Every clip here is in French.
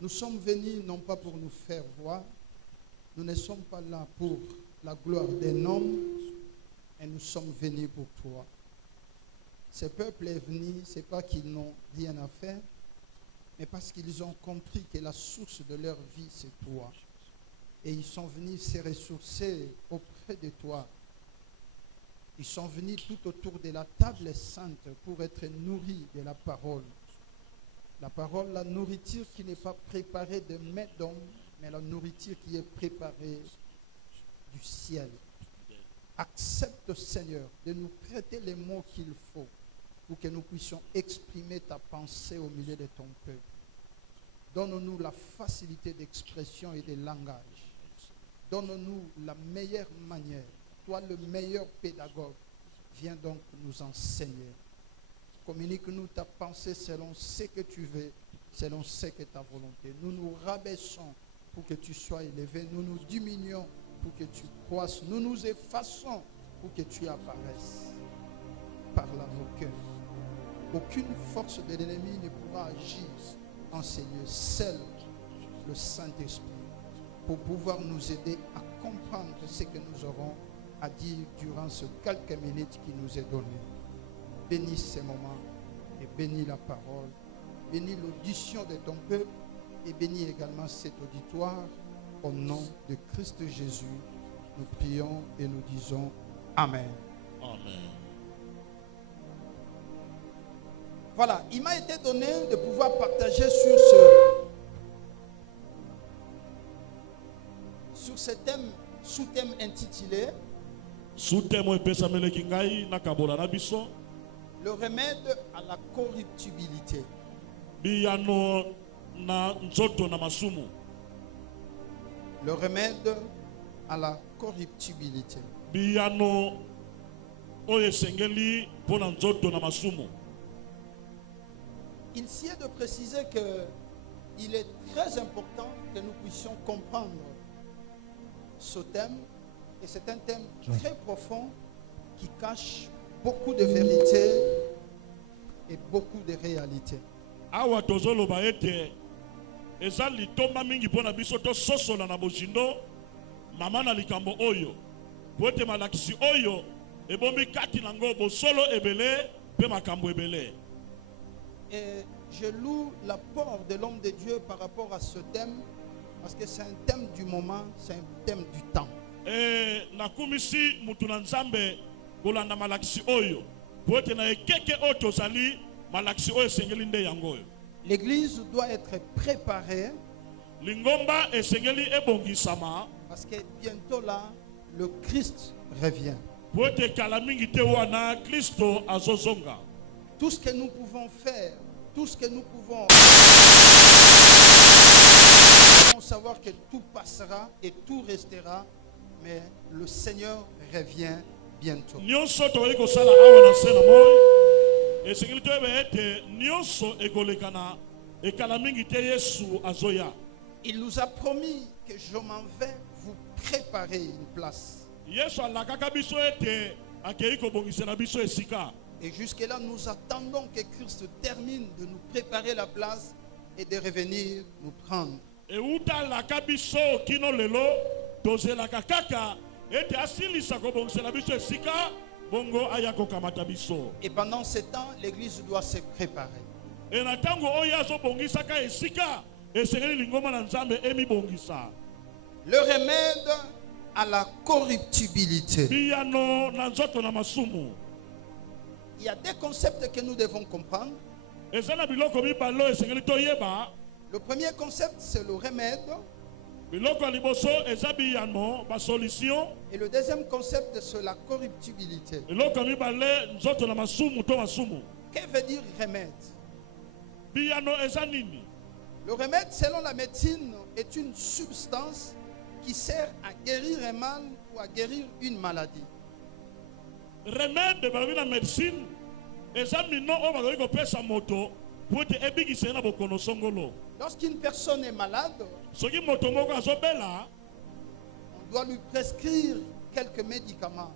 Nous sommes venus non pas pour nous faire voir, nous ne sommes pas là pour la gloire d'un homme, et nous sommes venus pour toi. Ce peuple est venu, ce n'est pas qu'ils n'ont rien à faire, mais parce qu'ils ont compris que la source de leur vie, c'est toi. Et ils sont venus se ressourcer auprès de toi. Ils sont venus tout autour de la table sainte pour être nourris de la parole. La parole, la nourriture qui n'est pas préparée de main d'homme, mais la nourriture qui est préparée du ciel. Accepte, Seigneur, de nous prêter les mots qu'il faut pour que nous puissions exprimer ta pensée au milieu de ton peuple. Donne-nous la facilité d'expression et de langage. Donne-nous la meilleure manière. Toi, le meilleur pédagogue, viens donc nous enseigner. Communique-nous ta pensée selon ce que tu veux, selon ce que ta volonté. Nous nous rabaissons pour que tu sois élevé. Nous nous diminuons pour que tu croisses. Nous nous effaçons pour que tu apparaisses. Parle à nos cœurs. Aucune force de l'ennemi ne pourra agir en ces lieux. Seul le Saint-Esprit pour pouvoir nous aider à comprendre ce que nous aurons à dire durant ce quelques minutes qui nous est donné. Bénis ces moments et bénis la parole. Bénis l'audition de ton peuple et bénis également cet auditoire. Au nom de Christ Jésus, nous prions et nous disons Amen. Amen. Voilà, il m'a été donné de pouvoir partager sur ce thème, sous-thème intitulé le remède à la corruptibilité. Le remède à la corruptibilité. Il s'y est de préciser qu'il est très important que nous puissions comprendre ce thème. Et c'est un thème très profond qui cache beaucoup de vérités et beaucoup de réalités. Et je loue l'apport de l'homme de Dieu par rapport à ce thème, parce que c'est un thème du moment, c'est un thème du temps. L'église doit être préparée parce que bientôt là, le Christ revient. Tout ce que nous pouvons faire, tout ce que nous pouvons savoir que tout passera et tout restera, mais le Seigneur revient bientôt. Il nous a promis que je m'en vais vous préparer une place. Et jusque-là, nous attendons que Christ termine de nous préparer la place et de revenir nous prendre. Et pendant ce temps, l'église doit se préparer. Le remède à la corruptibilité. Il y a des concepts que nous devons comprendre. Le premier concept, c'est le remède. Et le deuxième concept, c'est la corruptibilité. Que veut dire remède? Le remède, selon la médecine, est une substance qui sert à guérir un mal ou à guérir une maladie. Remède de la médecine, lorsqu'une personne est malade, on doit lui prescrire quelques médicaments.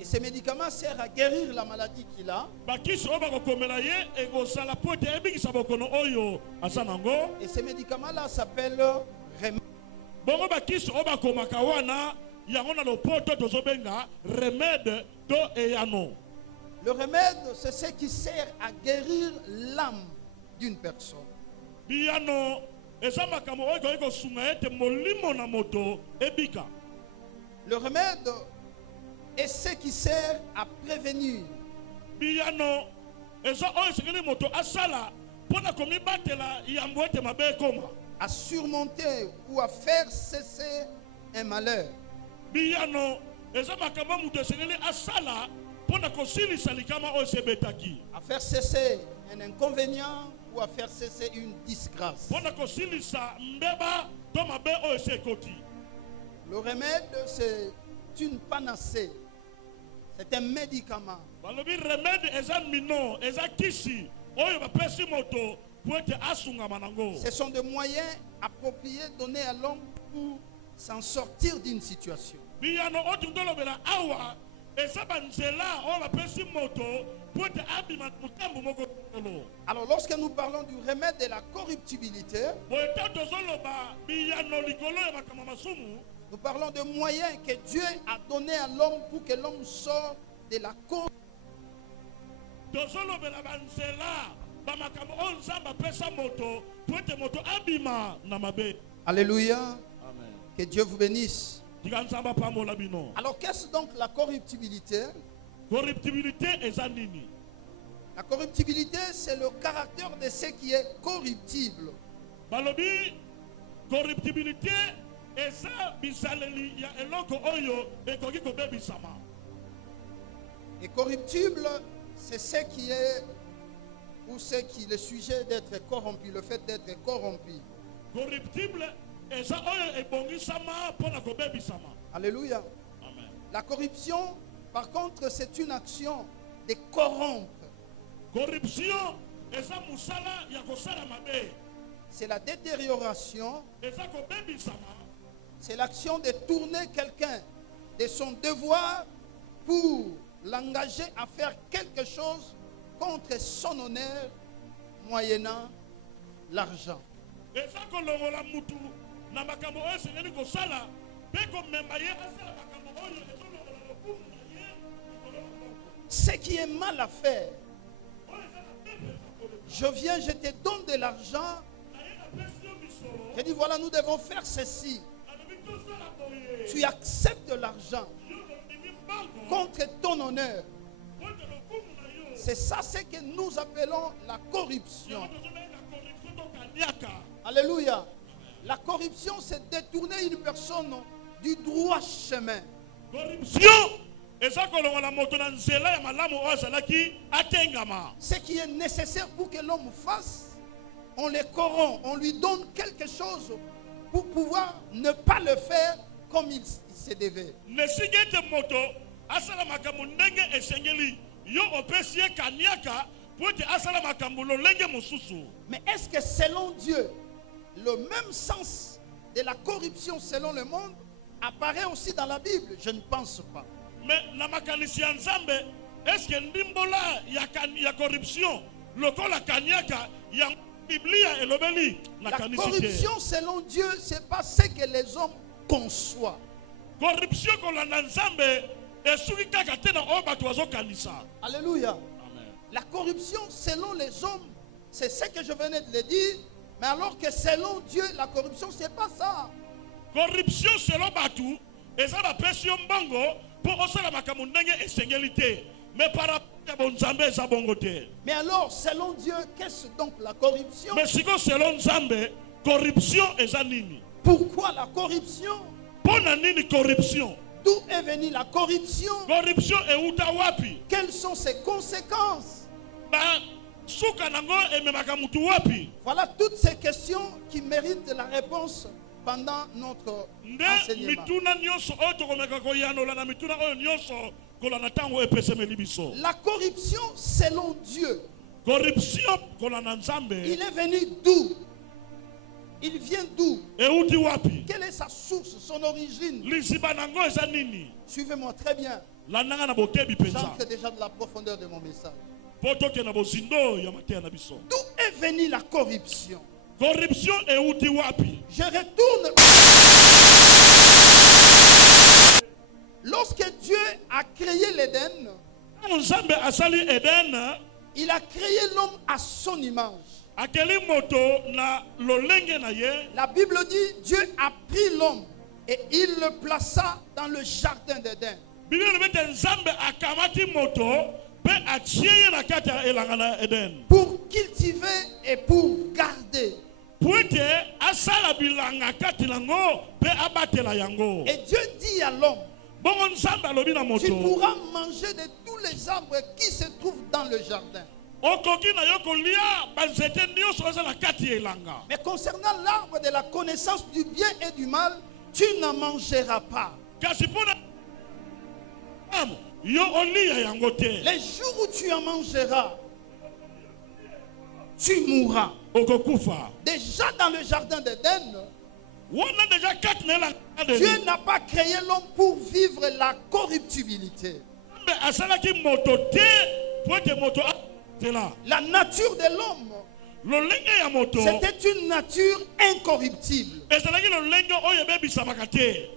Et ces médicaments servent à guérir la maladie qu'il a. bakisi oyo bakokomela ye ekozala po ete ebikisa bokono oyo aza nango. Et ces médicaments-là s'appellent remèdes. Bongo bakisi oyo bakomaka wana yango na lopoto tozobenga remède to eyano. Le remède, c'est ce qui sert à guérir l'âme d'une personne. Biyano eza makambo oyo ekoki kosunga ete molimo na moto ebika. Le remède est ce qui sert à prévenir. Biyano eza oyo esengeli moto asala mpona komibatela yambo ete mabe ekoma. À surmonter ou à faire cesser un malheur. Biyano eza makambo moto esengeli asala mpona kosilisa likama oyo sebetaki. À faire cesser un inconvénient ou à faire cesser une disgrâce. Mpona kosilisa mbeba to mabe oyo sekoti. Le remède, c'est une panacée. C'est un médicament. Balobi remède eza mino, eza kisi oyo bapesi moto po ete asungama nango. Ce sont des moyens appropriés donnés à l'homme pour s'en sortir d'une situation. Biyano oyo tolobela awa eza banzela oyo bapesi moto po ete abima mutambo moko tolo. Alors lorsque nous parlons du remède de la corruptibilité, Boye tozoloba biyano likolo ya makambo masumu. nous parlons de moyens que Dieu a donnés à l'homme pour que l'homme sorte de la corruption. Tozolobela banzela ba makambo oyo nzambe apesa moto po ete moto abima na mabe. Alléluia. Amen. Que Dieu vous bénisse. Tika nzambe apambola bino. Alors qu'est-ce donc la corruptibilité? Corruptibilité eza nini? La corruptibilité, c'est le caractère de ce qui est corruptible. Balobi corruptibilité eza bisaleli ya eloko oyo ekoki kobebisama. Et corruptible, c'est ce qui est, ou ce qui est le sujet d'être corrompu, le fait d'être corrompu. Corruptible eza oyo ebongisama mpona kobebisama. Alléluia. Amen. La corruption, par contre, c'est une action de corrompre. Corruption eza musala ya kosala mabe. C'est la détérioration, Eza kobebisama. c'est l'action de tourner quelqu'un de son devoir pour l'engager à faire quelque chose contre son honneur, moyennant l'argent. Eza kolongola mutu na makambo oyo esengeli kosala mpe komemba ye asala makambo oyo ezolongola lokumu na ye likolo ya moko. Ce qui est mal à faire, je viens, je te donne de l'argent, je dis voilà, nous devons faire ceci. Tu acceptes l'argent contre ton honneur. C'est ça ce que nous appelons la corruption. Alléluia. La corruption, c'est détourner une personne du droit chemin. Corruption eza kolongola moto na nzela ya malamu oyo azalaki atengama. Ce qui est nécessaire pour que l'homme fasse, on le corrompt, on lui donne quelque chose pour pouvoir ne pas le faire comme il se devait. Nesiki ete moto asala makambo ndenge esengeli yo opesi ye kaniaka po ete asala makambo lolenge mosusu. Mais est-ce que selon Dieu, le même sens de la corruption selon le monde apparaît aussi dans la Bible? Je ne pense pas. Mais na makanisi ya nzambe eske ndimbola ya corruption lokola kaniaka ya Biblia elobeli na La kanisi te. corruption selon Dieu, c'est pas ce que les hommes conçoivent. Corruption kolanda nzambe esuki kaka te na oyo bato bazokanisa. Alléluia. Amen. La corruption selon les hommes, c'est ce que je venais de le dire. Mais alors que selon Dieu, la corruption, c'est pas ça. Corruption selon batu eza bapesi yo mbongo po osala makambo ndenge esengeli te. Mais par rapport à bonzambe eza bongo te. Mais alors, selon Dieu, qu'est-ce donc la corruption? Mais siko selon nzambe corruption eza nini? Pourquoi la corruption? Pona nini corruption? D'où est venue la corruption? Corruption euta wapi? Quelles sont ses conséquences? Ba suka nango ememaka mutu wapi? Voilà toutes ces questions qui méritent la réponse pendant notre Nde enseignement. mituna nyonso oyo tokomeka koyanola na mituna oyo nyonso kolanda ntango epesemeli biso. La corruption selon Dieu, Corruption kolanda nzambe il est venu d'où? Il vient d'où? euti wapi? Quelle est sa source, son origine? Liziba nango eza nini? Suivez-moi très bien. J'entre déjà dans la profondeur de mon message. D'où est venue la corruption? Je retourne. Lorsque Dieu a créé l'Éden, il a créé l'homme à son image. La Bible dit Dieu a pris l'homme et il le plaça dans le jardin d'Éden. Pour cultiver et pour garder. Et Dieu dit à l'homme, tu pourras manger de tous les arbres qui se trouvent dans le jardin. Mais concernant l'arbre de la connaissance du bien et du mal, tu n'en mangeras pas. Les jours où tu en mangeras, tu mourras. Déjà dans le jardin d'Éden, Dieu n'a pas créé l'homme pour vivre la corruptibilité. La nature de l'homme, c'était une nature incorruptible.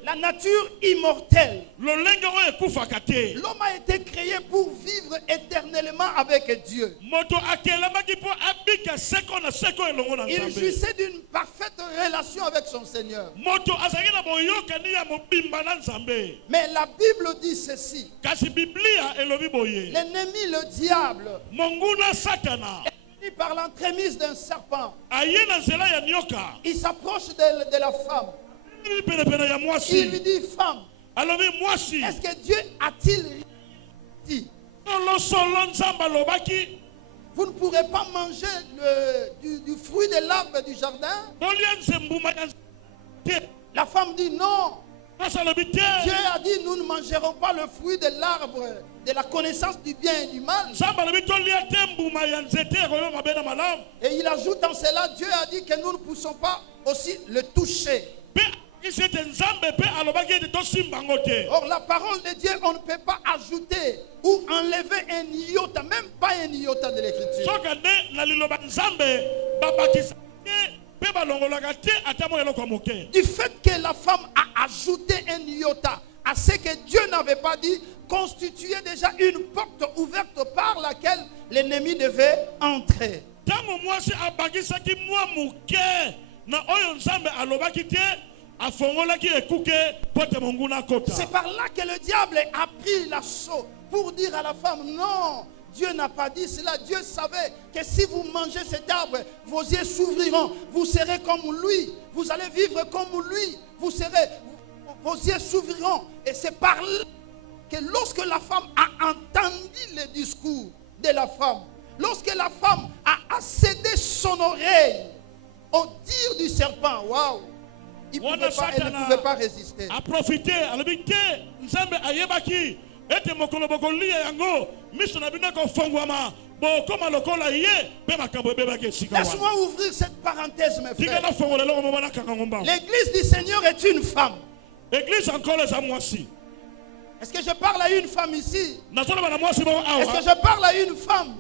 La nature immortelle. L'homme a été créé pour vivre éternellement avec Dieu. Il jouissait d'une parfaite relation avec son Seigneur. Mais la Bible dit ceci. L'ennemi, le diable, par l'entremise d'un serpent, il s'approche de la femme. Il lui dit, femme, est-ce que Dieu a-t-il dit, vous ne pourrez pas manger du fruit de l'arbre du jardin? La femme dit non. Dieu a dit, nous ne mangerons pas le fruit de l'arbre de la connaissance du bien et du mal. Et il ajoute en cela, Dieu a dit que nous ne poussons pas aussi le toucher. Or la parole de Dieu, on ne peut pas ajouter ou enlever un iota, même pas un iota de l'écriture. Du fait que la femme a ajouté un iota à ce que Dieu n'avait pas dit, constituait déjà une porte ouverte par laquelle l'ennemi devait entrer. C'est par là que le diable a pris l'assaut pour dire à la femme, non, Dieu n'a pas dit cela. Dieu savait que si vous mangez cet arbre, vos yeux s'ouvriront. Vous serez comme lui. Vous allez vivre comme lui. Vos yeux s'ouvriront. Et c'est par là que lorsque la femme a entendu le discours de la femme, lorsque la femme a cédé son oreille au dire du serpent, waouh, elle ne pouvait pas résister. A profité, à l'habité, Nzambe ayebaki. Laisse-moi ouvrir cette parenthèse, mes frères. L'église du Seigneur est une femme. Est-ce que je parle à une femme ici? Est-ce que je parle à une femme?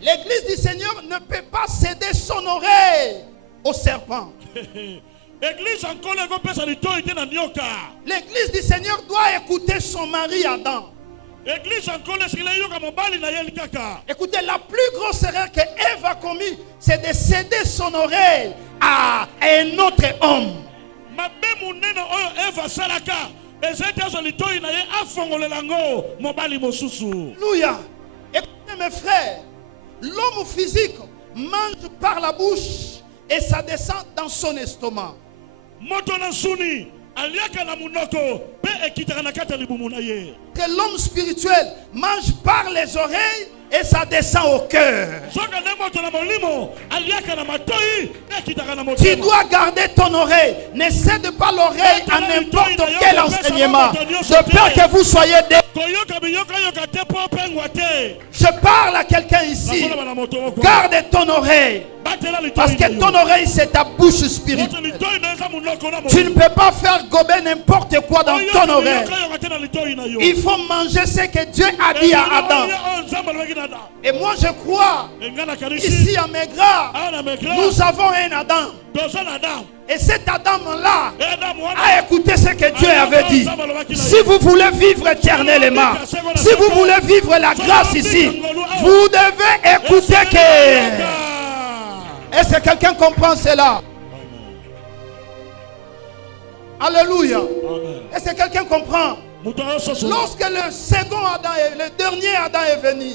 L'église du Seigneur ne peut pas céder son oreille au serpent. L'église du Seigneur doit écouter son mari Adam. Écoutez, la plus grosse erreur que Ève a commise, c'est de céder son oreille à un autre homme. Alléluia. Écoutez mes frères, l'homme physique mange par la bouche et ça descend dans son estomac. Que l'homme spirituel mange par les oreilles et ça descend au cœur. Tu dois garder ton oreille. Ne cède pas l'oreille à n'importe quel enseignement. De peur que vous soyez des... Je parle à quelqu'un ici. Garde ton oreille. Parce que ton oreille, c'est ta bouche spirituelle. Tu ne peux pas faire gober n'importe quoi dans ton oreille. Il faut manger ce que Dieu a dit à Adam. Et moi, je crois, ici à Maigreur, nous avons un Adam. Et cet Adam-là a écouté ce que Dieu avait dit. Si vous voulez vivre éternellement, si vous voulez vivre la grâce ici, vous devez écouter que... Est-ce que quelqu'un comprend cela? Alléluia. Est-ce que quelqu'un comprend? Lorsque le second Adam, le dernier Adam est venu,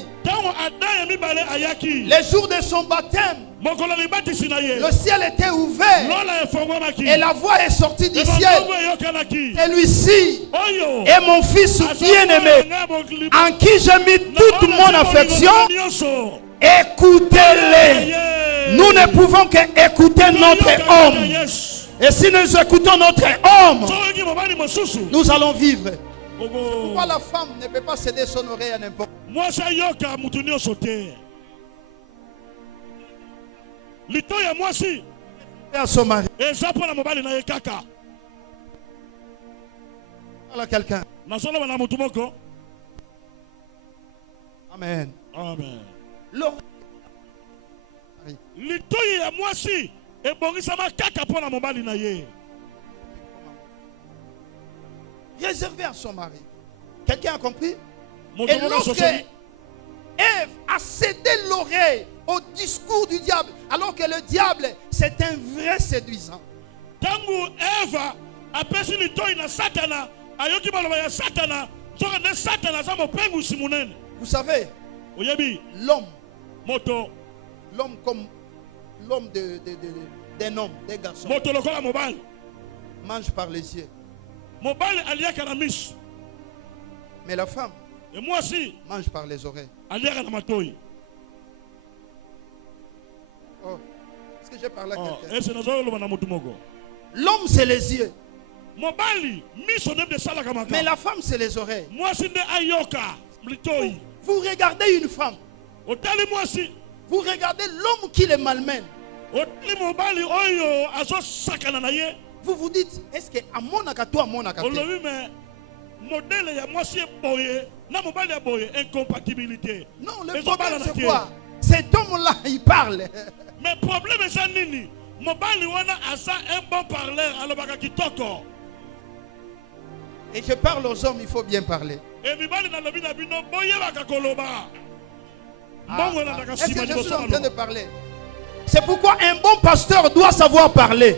les jours de son baptême, le ciel était ouvert et la voix est sortie du ciel. Celui-ci est mon fils bien-aimé, en qui j'ai mis toute mon affection. Écoutez-les. Nous ne pouvons qu'écouter notre homme. Et si nous écoutons notre homme, nous allons vivre. Pourquoi la femme ne peut pas céder son oreille à n'importe qui? À son mari. Parle à quelqu'un. Amen. Amen. Réservé à son mari. Quelqu'un a compris? Et lorsque Ève a cédé l'oreille au discours du diable, alors que le diable c'est un vrai séduisant. Vous savez, l'homme comme l'homme d'un homme, des garçons, mange par les yeux. Mais la femme mange par les oreilles. Oh, est-ce que j'ai parlé à quelqu'un? L'homme c'est les yeux. Mais la femme c'est les oreilles. Vous regardez une femme. Vous regardez l'homme qui les malmène. Vous vous dites, est-ce que à mon akato, à mon akato? Non, le problème c'est quoi? Cet homme-là, il parle. Mais le problème c'est nini? Mobali wana asa un bon parleur alobaka kitoko. Et je parle aux hommes, il faut bien parler. Et mibali na lobi na bino boye baka koloba. Est-ce que je suis en train de parler? C'est pourquoi un bon pasteur doit savoir parler.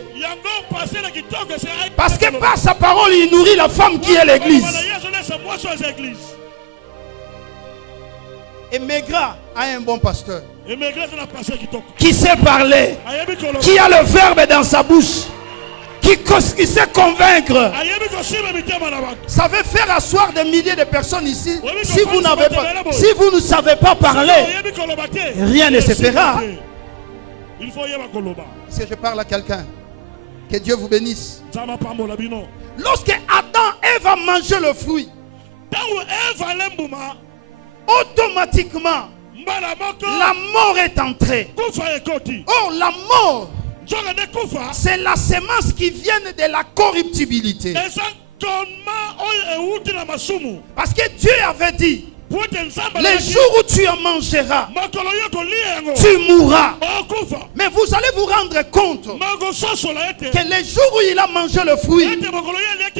Parce que par sa parole, il nourrit la femme qui est l'église. Et Maigreur a un bon pasteur qui sait parler, qui a le verbe dans sa bouche, qui sait convaincre. Savez faire asseoir des milliers de personnes ici. Si vous ne savez pas parler, rien ne se fera. Est-ce que je parle à quelqu'un? Que Dieu vous bénisse. Lorsque Adam et Ève a mangé le fruit, automatiquement la mort est entrée. Oh, la mort, c'est la semence qui vient de la corruptibilité. Parce que Dieu avait dit, les jours où tu en mangeras, tu mourras. Mais vous allez vous rendre compte que les jours où il a mangé le fruit,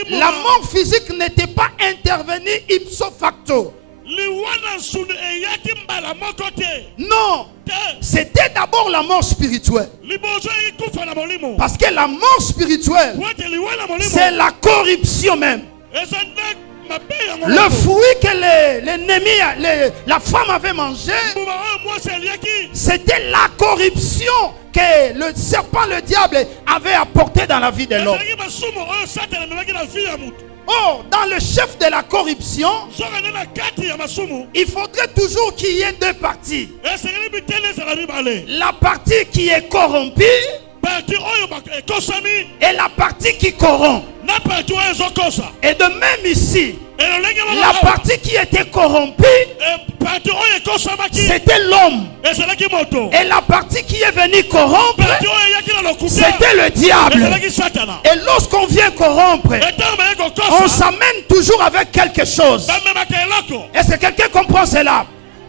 la mort physique n'était pas intervenue ipso facto. Non, c'était d'abord la mort spirituelle. Parce que la mort spirituelle, c'est la corruption même. Le fruit que l'ennemi, la femme avait mangé, c'était la corruption que le serpent, le diable, avait apporté dans la vie de l'homme. Oh, dans le chef de la corruption, il faudrait toujours qu'il y ait deux parties. La partie qui est corrompue et la partie qui corrompt. Et de même ici, la partie qui était corrompue, c'était l'homme. Et la partie qui est venue corrompre, c'était le diable. Et lorsqu'on vient corrompre, on s'amène toujours avec quelque chose. Est-ce que quelqu'un comprend cela?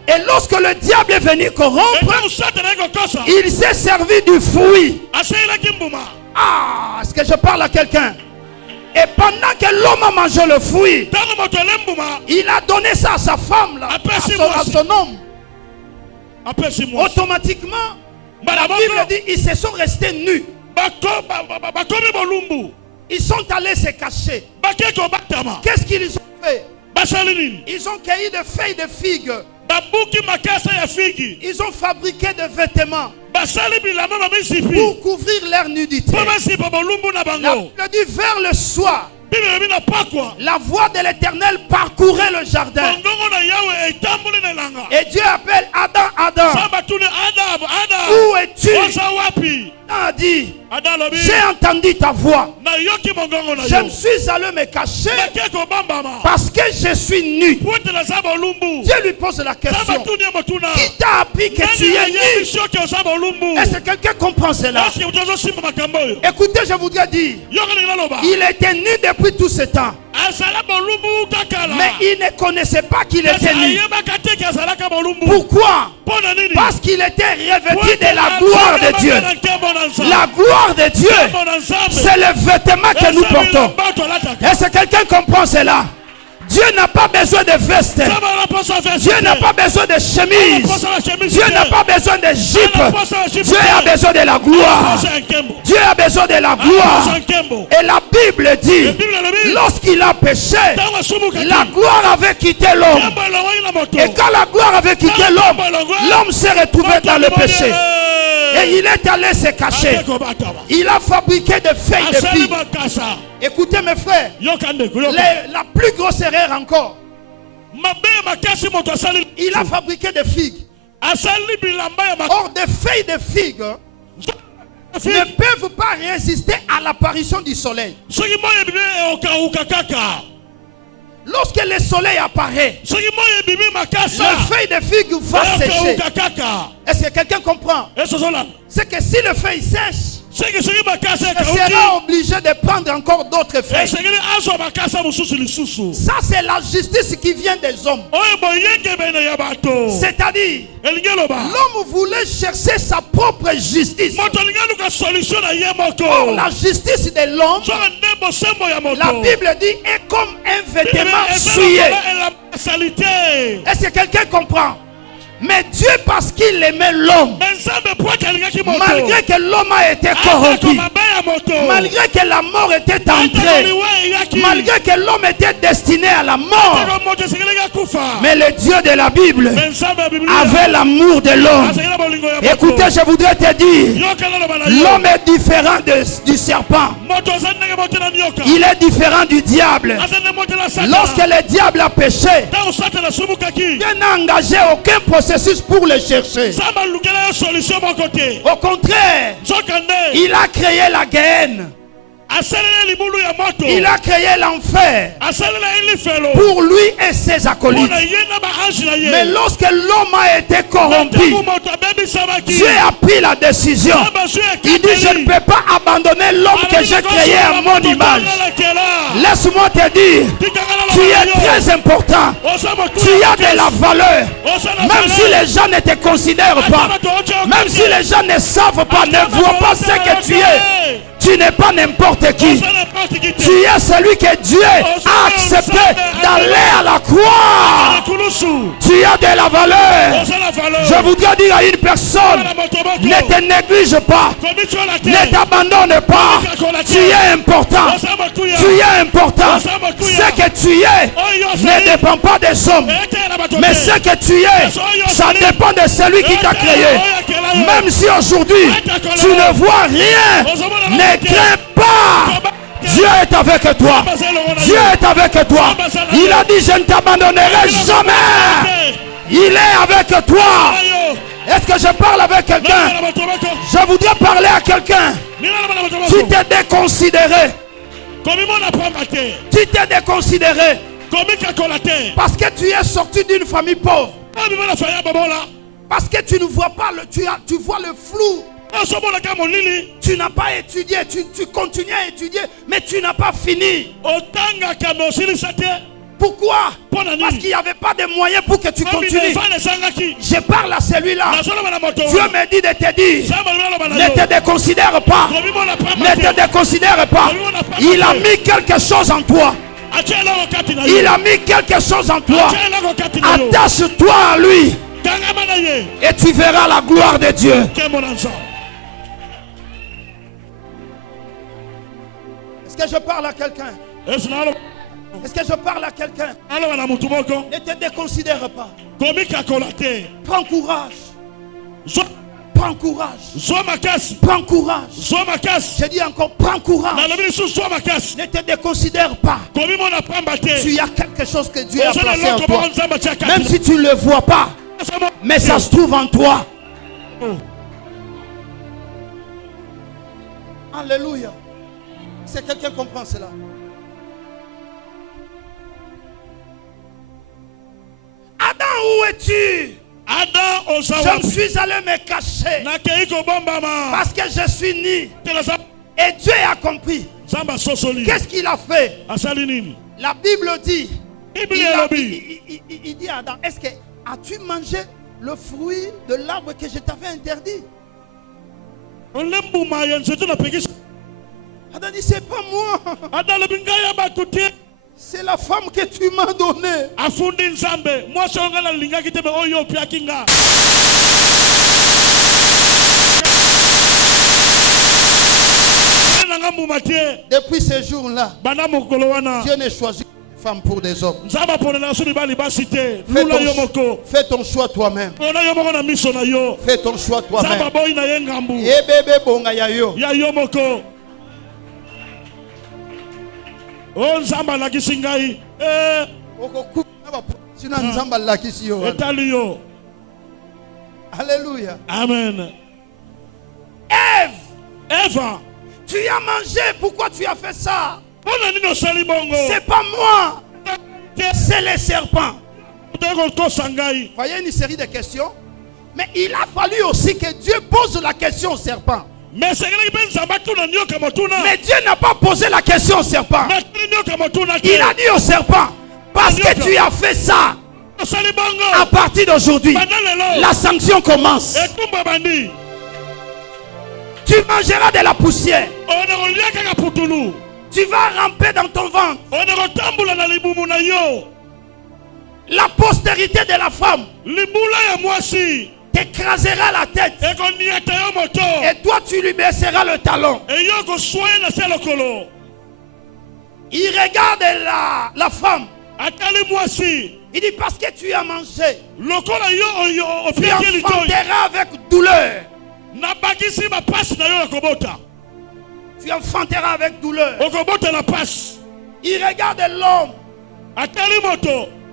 Et lorsque le diable est venu corrompre, il s'est servi du fruit. Ah, est-ce que je parle à quelqu'un? Et pendant que l'homme a mangé le fruit, il a donné ça à sa femme, là, à son homme. Automatiquement, la Bible dit ils se sont restés nus. Ils sont allés se cacher. Qu'est-ce qu'ils ont fait? Ils ont cueilli des feuilles de figues. Ils ont fabriqué des vêtements pour couvrir leur nudité. La Bible dit vers le soir, la voix de l'Éternel parcourait le jardin. Et Dieu appelle Adam, Adam. Où es-tu? Adam a dit, j'ai entendu ta voix. Je me suis allé me cacher parce que je suis nu. Dieu lui pose la question, qui t'a appris que tu es nu? Est-ce que quelqu'un comprend cela? Écoutez, je voudrais dire, il était nu depuis tout ce temps, mais il ne connaissait pas qu'il était nu. Pourquoi? Parce qu'il était revêtu de la gloire de Dieu. La gloire de Dieu, c'est le vêtement que nous portons. Est-ce que quelqu'un comprend cela? Dieu n'a pas besoin de veste. Dieu n'a pas besoin de chemise. Dieu n'a pas besoin de jupe. Dieu a besoin de la gloire. Dieu a besoin de la gloire. Et la Bible dit, lorsqu'il a péché, la gloire avait quitté l'homme. Et quand la gloire avait quitté l'homme, l'homme s'est retrouvé dans le péché. Et il est allé se cacher. Il a fabriqué des feuilles de figues. Écoutez mes frères, la plus grosse erreur encore, il a fabriqué des figues. Or des feuilles de figues ne peuvent pas résister à l'apparition du soleil. Lorsque le soleil apparaît, la feuille de figue va sécher. Est-ce que quelqu'un comprend? C'est que si le feuille sèche, il sera obligé de prendre encore d'autres feuilles. Ça, c'est la justice qui vient des hommes. C'est-à-dire, l'homme voulait chercher sa propre justice. Or, la justice de l'homme, la Bible dit, est comme un vêtement souillé. Est-ce que quelqu'un comprend? Mais Dieu, parce qu'il aimait l'homme, malgré que l'homme a été corrompu, malgré que la mort était entrée, malgré que l'homme était destiné à la mort, mais le Dieu de la Bible avait l'amour de l'homme. Écoutez, je voudrais te dire, l'homme est différent du serpent. Il est différent du diable. Lorsque le diable a péché, Dieu n'a engagé aucun processus pour le chercher. Au contraire, il a créé la Guéhenne. Il a créé l'enfer pour lui et ses acolytes. Mais lorsque l'homme a été corrompu, Dieu a pris la décision. Il dit, je ne peux pas abandonner l'homme que j'ai créé à mon image. Laisse-moi te dire, tu es très important. Tu as de la valeur. Même si les gens ne te considèrent pas, même si les gens ne savent pas, ne voient pas ce que tu es, tu n'es pas n'importe qui. Tu es celui que Dieu a accepté d'aller à la croix. Tu as de la valeur. Je voudrais dire à une personne, ne te néglige pas, ne t'abandonne pas. Tu es important. Tu es important. Ce que tu es ne dépend pas des hommes, mais ce que tu es, ça dépend de celui qui t'a créé. Même si aujourd'hui tu ne vois rien, ne crains pas. Dieu est avec toi. Dieu est avec toi. Il a dit, je ne t'abandonnerai jamais. Il est avec toi. Est-ce que je parle avec quelqu'un? Je voudrais parler à quelqu'un. Tu t'es déconsidéré. Tu t'es déconsidéré. Parce que tu es sorti d'une famille pauvre. Parce que tu ne vois pas tu vois le flou. Tu n'as pas étudié, tu continues à étudier, mais tu n'as pas fini. Pourquoi? Parce qu'il n'y avait pas de moyens pour que tu continues. Je parle à celui-là. Dieu me dit de te dire, ne te déconsidère pas. Ne te déconsidère pas. Il a mis quelque chose en toi. Il a mis quelque chose en toi. Attache-toi à lui. Et tu verras la gloire de Dieu. Est-ce que je parle à quelqu'un? Est-ce que je parle à quelqu'un? Ne te déconsidère pas. Prends courage. Prends courage. Prends courage. Je dis encore, prends courage. Ne te déconsidère pas. Tu as quelque chose que Dieu a placé en toi. Même si tu ne le vois pas. Mais ça se trouve en toi. Alléluia. C'est quelqu'un qui comprend cela. Adam, où es-tu? Je me suis allé me cacher parce que je suis né. Et Dieu a compris. Qu'est-ce qu'il a fait? La Bible dit, il dit à Adam, est-ce que as-tu mangé le fruit de l'arbre que je t'avais interdit? Adam dit, c'est pas moi. C'est la femme que tu m'as donnée. Depuis ce jour-là, Dieu ne choisit une femme pour des hommes. Fais ton choix toi-même. Fais ton choix toi-même. Oh Nzamba la kisingai Alléluia. Amen. Ève, tu as mangé, pourquoi tu as fait ça? C'est pas moi, c'est les serpents. Voyez une série de questions. Mais il a fallu aussi que Dieu pose la question au serpent. Mais Dieu n'a pas posé la question au serpent. Il a dit au serpent, parce que tu as fait ça, à partir d'aujourd'hui, la sanction commence. Tu mangeras de la poussière. Tu vas ramper dans ton ventre. La postérité de la femme t'écrasera la tête. Et toi tu lui baisseras le talon. Il regarde la femme. Il dit, parce que tu as mangé, tu enfanteras avec douleur. Tu enfanteras avec douleur. Il regarde l'homme.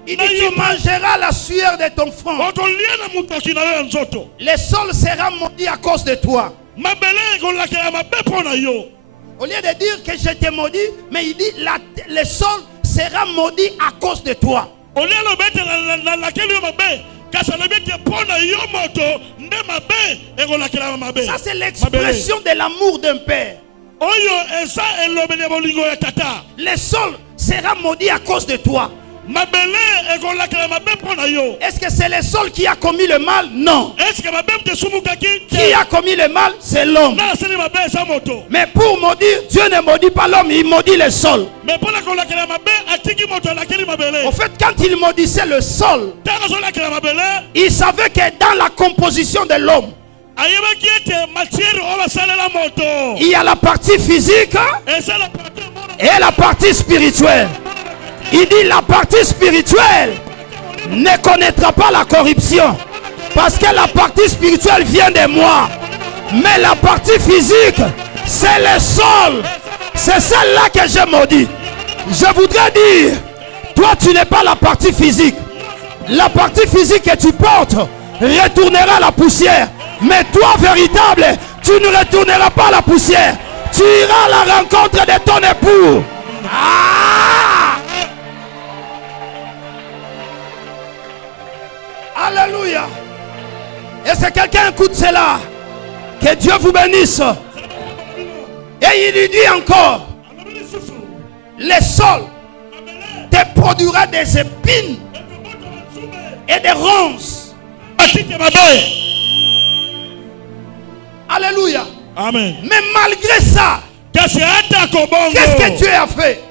Il dit, tu mangeras la sueur de ton front. Le sol sera maudit à cause de toi. Au lieu de dire que je t'ai maudit, mais il dit, le sol sera maudit à cause de toi. Ça c'est l'expression de l'amour d'un père. Le sol sera maudit à cause de toi. Est-ce que c'est le sol qui a commis le mal? Non. Qui a commis le mal? C'est l'homme. Mais pour maudire, Dieu ne maudit pas l'homme, il maudit le sol. En fait, quand il maudissait le sol, il savait que dans la composition de l'homme, il y a la partie physique et la partie spirituelle. Il dit, la partie spirituelle ne connaîtra pas la corruption, parce que la partie spirituelle vient de moi. Mais la partie physique, c'est le sol. C'est celle-là que j'ai maudit. Je voudrais dire, toi tu n'es pas la partie physique. La partie physique que tu portes retournera à la poussière. Mais toi, véritable, tu ne retourneras pas à la poussière. Tu iras à la rencontre de ton époux. Ah! Alléluia. Et c'est quelqu'un écoute cela. Que Dieu vous bénisse. Et il lui dit encore, le sol te produira des épines et des ronces. Alléluia. Amen. Mais malgré ça, qu'est-ce que Dieu a fait?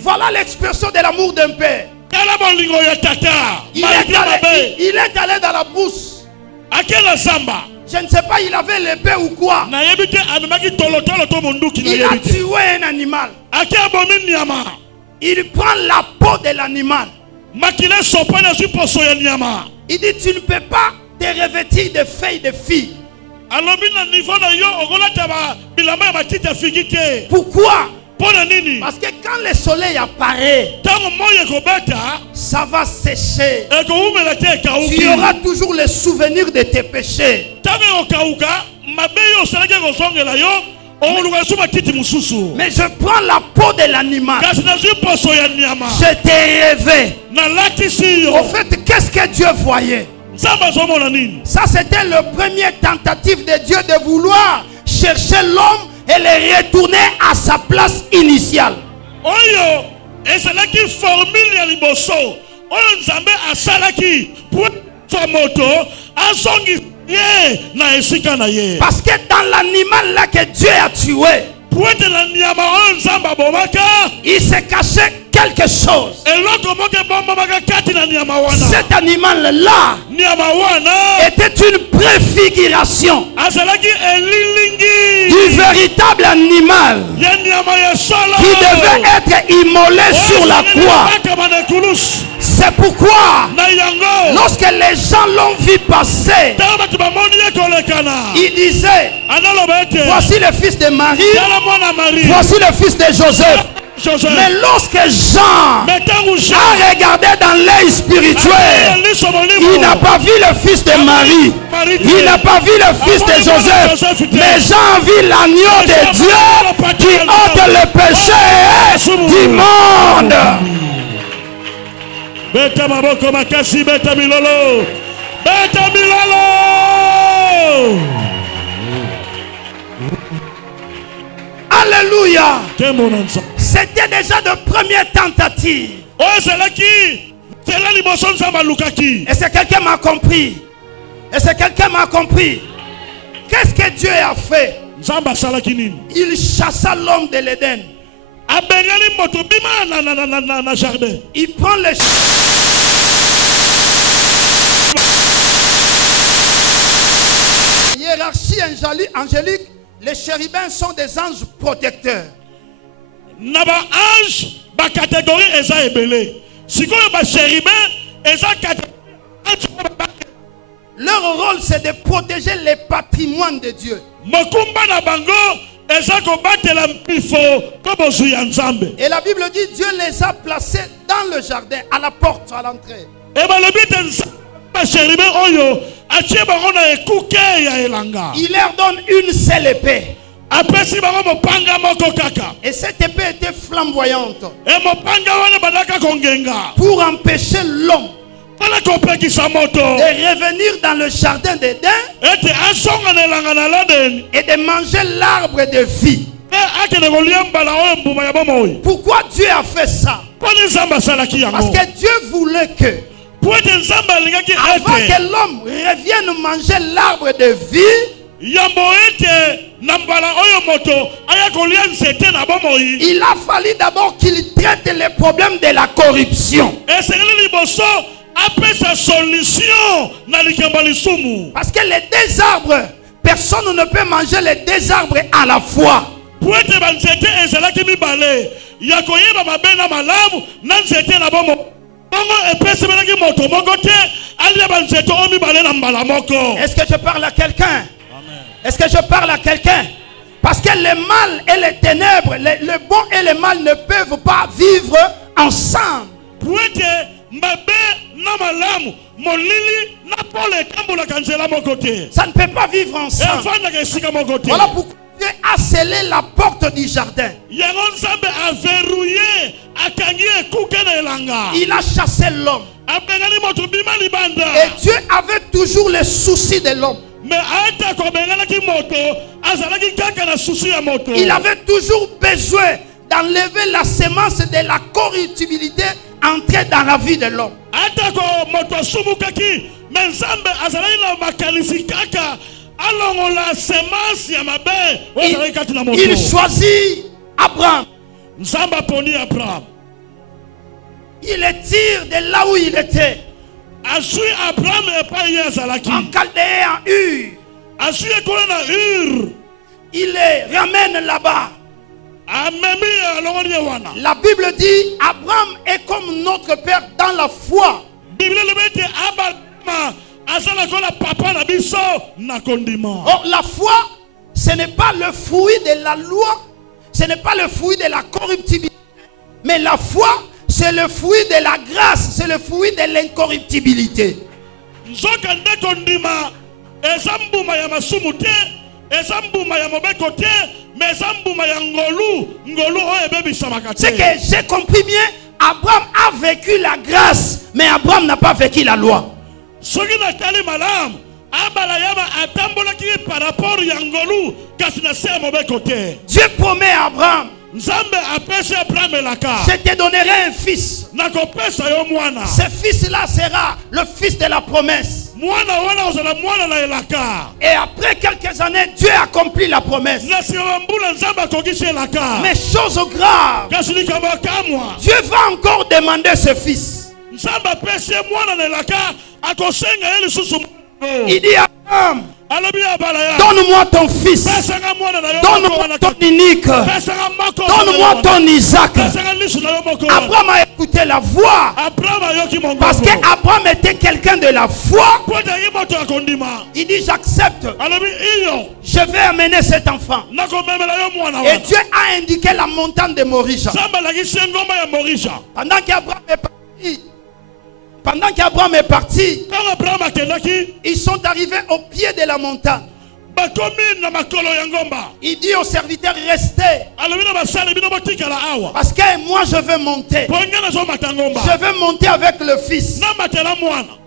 Voilà l'expression de l'amour d'un père. Il est allé dans la brousse. Je ne sais pas, il avait l'épée ou quoi. Il a tué un animal. Il prend la peau de l'animal. Il dit, tu ne peux pas te revêtir de feuilles de figue. Pourquoi? Parce que quand le soleil apparaît, ça va sécher. Tu auras toujours le souvenir de tes péchés. Mais je prends la peau de l'animal. Je t'ai rêvé. En fait, qu'est-ce que Dieu voyait? Ça, c'était le premier tentative de Dieu de vouloir chercher l'homme et le retourner à sa place initiale. Parce que dans l'animal là que Dieu a tué, il s'est caché quelque chose. Cet animal-là était une préfiguration du véritable animal qui devait être immolé sur la croix. C'est pourquoi, lorsque les gens l'ont vu passer, ils disaient, voici le fils de Marie, voici le fils de Joseph. Mais lorsque Jean a regardé dans l'œil spirituel, il n'a pas vu le fils de Marie, il n'a pas vu le fils de Joseph, mais Jean a vu l'agneau de Dieu qui ôte le péché du monde. Beta maboko makasi, beta milolo, beta milolo. Alléluia. C'était déjà de première tentative. Et c'est quelqu'un m'a compris. Et c'est quelqu'un m'a compris. Qu'est-ce que Dieu a fait? Il chassa l'homme de l'Éden. Il prend les hiérarchie angélique. Les chérubins sont des anges protecteurs. Naba ange ba catégorie eza ebele. Sikoyo ba chérubin eza catégorie. Leur rôle c'est de protéger les patrimoines de Dieu. Mokumba na bango eza ko batela mpifo ko bozuya nzambe. Et la Bible dit Dieu les a placés dans le jardin à la porte à l'entrée. Et ba le but ba chérubin oyo achie bango na ekuke ya elanga. Il leur donne une seule épée. Et cette épée était flamboyante pour empêcher l'homme de revenir dans le jardin d'Éden et de manger l'arbre de vie. Pourquoi Dieu a fait ça? Parce que Dieu voulait que avant que l'homme revienne manger l'arbre de vie, il a fallu d'abord qu'il traite les problèmes de la corruption. Parce que les deux arbres, personne ne peut manger les deux arbres à la fois. Est-ce que je parle à quelqu'un? Est-ce que je parle à quelqu'un? Parce que le mal et les ténèbres, le bon et le mal ne peuvent pas vivre ensemble. Ça ne peut pas vivre ensemble. Voilà pourquoi Dieu a scellé la porte du jardin. Il a chassé l'homme. Et Dieu avait toujours le souci de l'homme. Il avait toujours besoin d'enlever la semence de la corruptibilité entrée dans la vie de l'homme. Il choisit Abraham. Il le tire de là où il était. En Chaldée, en Ur. Il les ramène là-bas. La Bible dit Abraham est comme notre père dans la foi. Or, la foi, ce n'est pas le fruit de la loi, ce n'est pas le fruit de la corruptibilité, mais la foi, c'est le fruit de la grâce, c'est le fruit de l'incorruptibilité. C'est que j'ai compris bien, Abraham a vécu la grâce, mais Abraham n'a pas vécu la loi. Dieu promet à Abraham, je te donnerai un fils. Ce fils-là sera le fils de la promesse. Et après quelques années, Dieu accomplit la promesse. Mais chose grave, Dieu va encore demander ce fils. Il dit à Abraham, donne-moi ton fils, donne-moi ton unique, donne-moi ton Isaac. Abraham a écouté la voix parce qu'Abraham était quelqu'un de la foi. Il dit j'accepte, je vais amener cet enfant. Et Dieu a indiqué la montagne de Morisha. Pendant qu'Abraham est parti, ils sont arrivés au pied de la montagne. Il dit aux serviteurs restez, parce que moi je vais monter. Je vais monter avec le fils.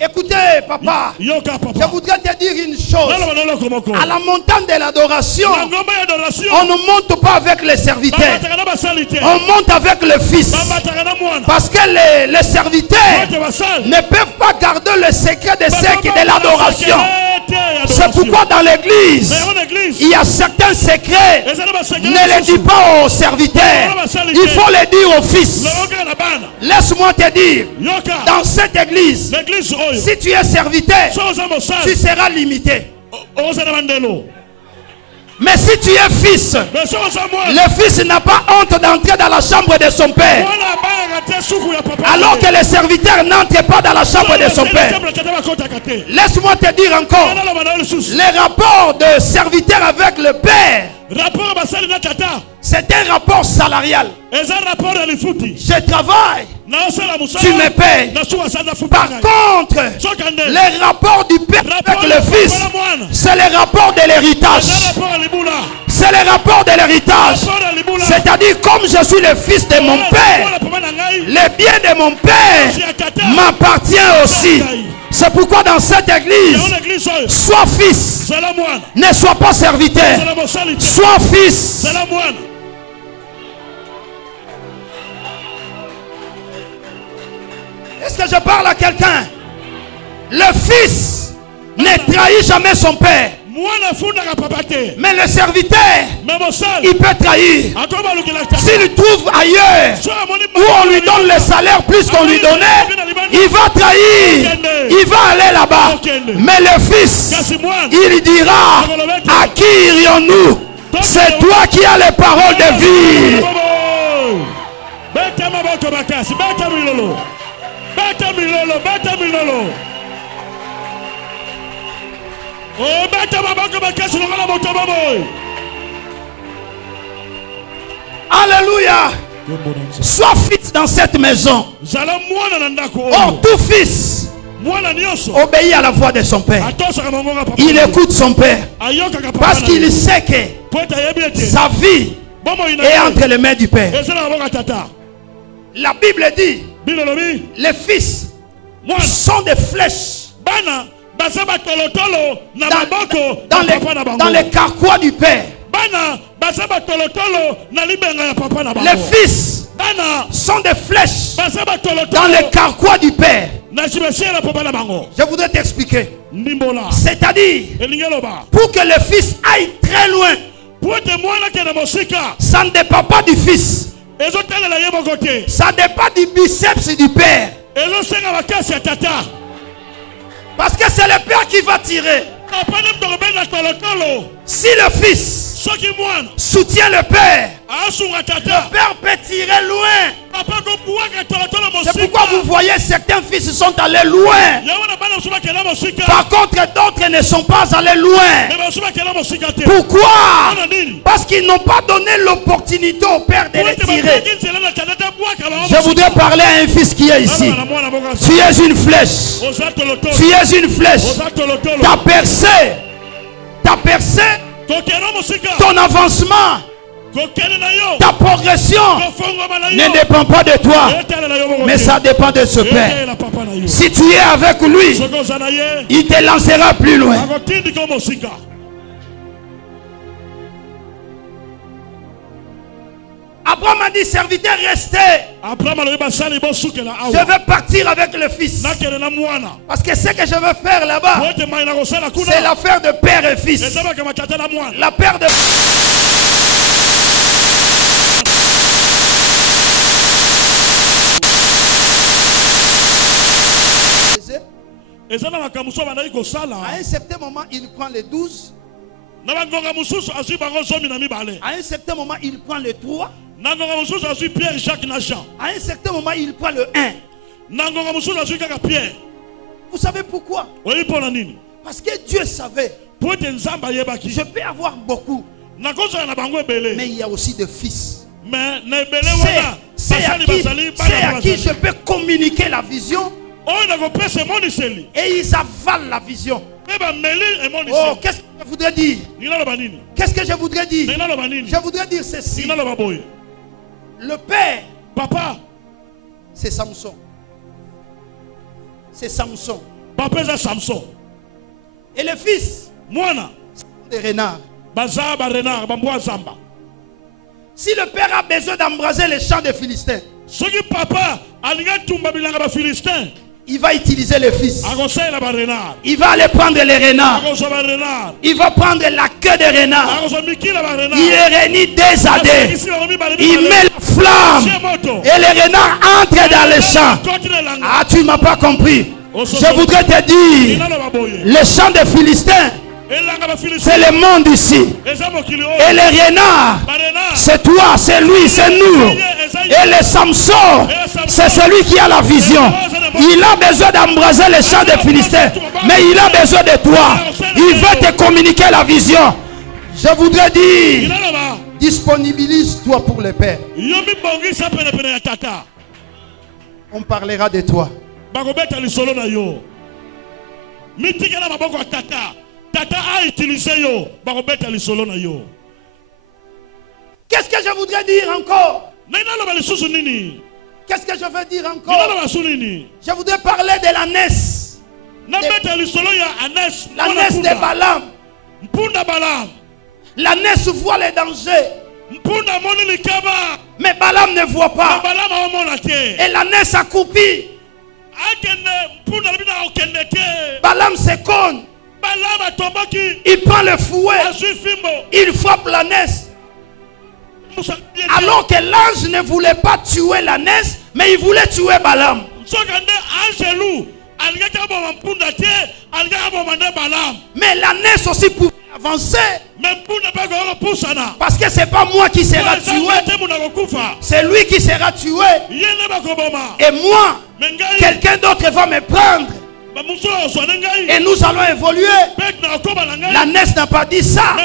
Écoutez papa, je voudrais te dire une chose. À la montagne de l'adoration, on ne monte pas avec les serviteurs, on monte avec le fils. Parce que les serviteurs ne peuvent pas garder le secret de ce qui est de l'adoration. C'est pourquoi dans l'église, il y a certains secrets. Ne les dis pas aux serviteurs, il faut les dire aux fils. Laisse-moi te dire, dans cette église, si tu es serviteur, tu seras limité. Mais si tu es fils, le fils n'a pas honte d'entrer dans la chambre de son père, alors que le serviteur n'entre pas dans la chambre de son père. Laisse-moi te dire encore, les rapports de serviteur avec le père, c'est un rapport salarial. Je travaille, tu me payes. Par contre, les rapports du père avec le fils, c'est les rapports de l'héritage. C'est les rapports de l'héritage. C'est-à-dire, comme je suis le fils de mon père, les biens de mon père m'appartiennent aussi. C'est pourquoi dans cette église, sois fils, ne sois pas serviteur, sois fils. Est-ce que je parle à quelqu'un? Le fils ne trahit jamais son père. Mais le serviteur, il peut trahir. S'il trouve ailleurs où on lui donne le salaire plus qu'on lui donnait, il va trahir. Il va aller là-bas. Mais le fils, il dira, à qui irions-nous? C'est toi qui as les paroles de vie. Alléluia. Sois fils dans cette maison. Or, tout fils obéit à la voix de son père. Il écoute son père parce qu'il sait que sa vie est entre les mains du père. La Bible dit les fils sont des flèches dans les carquois du père. Les fils sont des flèches dans les carquois du père. Je voudrais t'expliquer. C'est-à-dire, pour que le fils aille très loin, ça ne dépend pas du fils. Ça dépend du biceps du père. Parce que c'est le père qui va tirer. Si le fils soutient le père peut tirer loin. C'est pourquoi vous voyez certains fils sont allés loin. Par contre, d'autres ne sont pas allés loin. Pourquoi? Parce qu'ils n'ont pas donné l'opportunité au père de les tirer. Je voudrais parler à un fils qui est ici. Tu es une flèche. Tu es une flèche. Ta percée, ton avancement, ta progression ne dépend pas de toi, mais ça dépend de ce père. Si tu es avec lui, il te lancera plus loin. Abraham a dit, serviteur, restez. Je vais partir avec le fils. Parce que ce que je veux faire là-bas, c'est l'affaire de père et fils. La paire de... À un certain moment, il prend les 12. À un certain moment, il prend le 3. À un certain moment, il prend le 1. Vous savez pourquoi? Parce que Dieu savait. Je peux avoir beaucoup, mais il y a aussi des fils. C'est à qui je peux communiquer la vision. Et ils avalent la vision. Oh, qu'est-ce que je voudrais dire? Qu'est-ce que je voudrais dire? Je voudrais dire ceci. Le père, papa, c'est Samson. C'est Samson. Papa, c'est Samson. Et le fils, c'est des renards. Si le père a besoin d'embraser les champs des Philistins, il va utiliser le fils. Il va aller prendre les renards. Il va prendre la queue des renards. Il réunit des adés. Il met la flamme. Et les renards entrent dans les champs. Ah, tu ne m'as pas compris. Je voudrais te dire, les champs des Philistins, c'est le monde ici. Et les renards, c'est toi, c'est lui, c'est nous. Et le Samson, c'est celui qui a la vision. Il a besoin d'embraser les champs des Philistins, mais il a besoin de toi. Il veut te communiquer la vision. Je voudrais dire, disponibilise-toi pour le Père. On parlera de toi. Qu'est-ce que je voudrais dire encore? Qu'est-ce que je veux dire encore? Je voudrais parler de la NES. La NES de Balaam. La NES voit les dangers, mais Balaam ne voit pas. Et la NES accroupit. Balaam se conne. Il prend le fouet. Il frappe la NES. Alors que l'ange ne voulait pas tuer la NES, mais il voulait tuer Balaam. Mais la NES aussi pouvait avancer. Parce que c'est pas moi qui sera tué, c'est lui qui sera tué. Et moi, quelqu'un d'autre va me prendre Et nous allons évoluer. La NES n'a pas dit ça.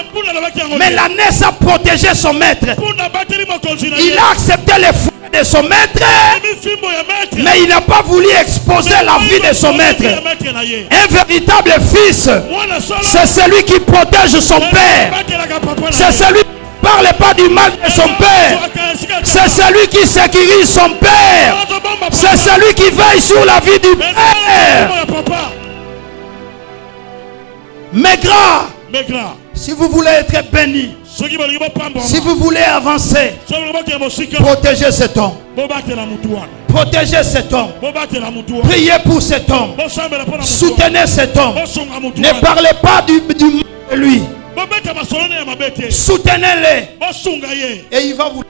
Mais la NES a protégé son maître. Il a accepté les fouets de son maître. Mais il n'a pas voulu exposer la vie de son maître. Un véritable fils, c'est celui qui protège son père. C'est celui qui ne parle pas du mal de son père. C'est celui qui sécurise son père. C'est celui qui veille sur la vie du père. Mes grands, si vous voulez être béni, si vous voulez avancer, protégez cet homme. Protégez cet homme. Priez pour cet homme. Soutenez cet homme. Ne parlez pas du mal de lui. Soutenez-le. Et il va vous...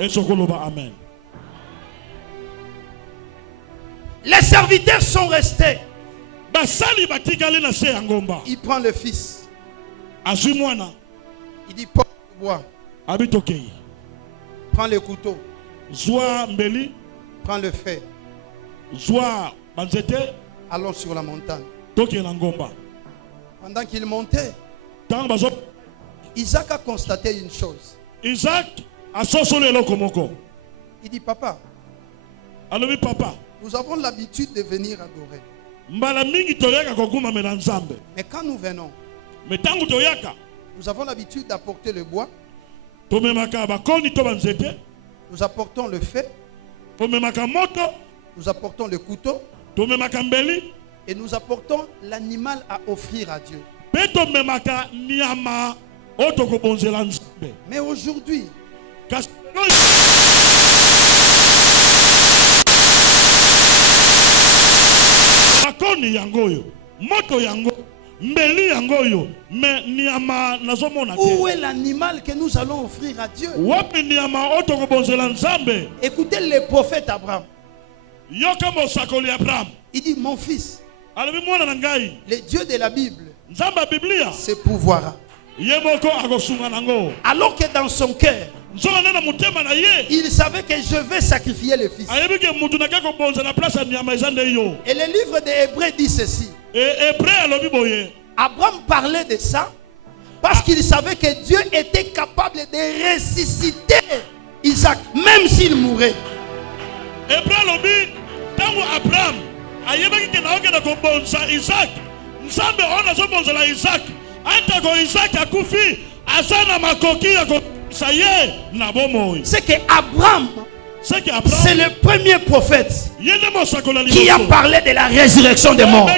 Amen. Les serviteurs sont restés. Il prend le fils. Il dit porte le bois. Prends le couteau. Prends le fer. Allons sur la montagne. Pendant qu'il montait, Isaac a constaté une chose. Il dit papa, nous avons l'habitude de venir adorer. Mais quand nous venons, nous avons l'habitude d'apporter le bois. Nous apportons le feu. Nous apportons le couteau. Et nous apportons l'animal à offrir à Dieu. Mais aujourd'hui, où est l'animal que nous allons offrir à Dieu? Écoutez le prophète Abraham. Il dit mon fils, le Dieu de la Bible, c'est pouvoir. Alors que dans son cœur, il savait que je vais sacrifier le fils. Et le livre des Hébreux dit ceci. Abraham parlait de ça parce qu'il savait que Dieu était capable de ressusciter Isaac, même s'il mourait. C'est que Abraham, c'est le premier prophète qui a parlé de la résurrection des morts.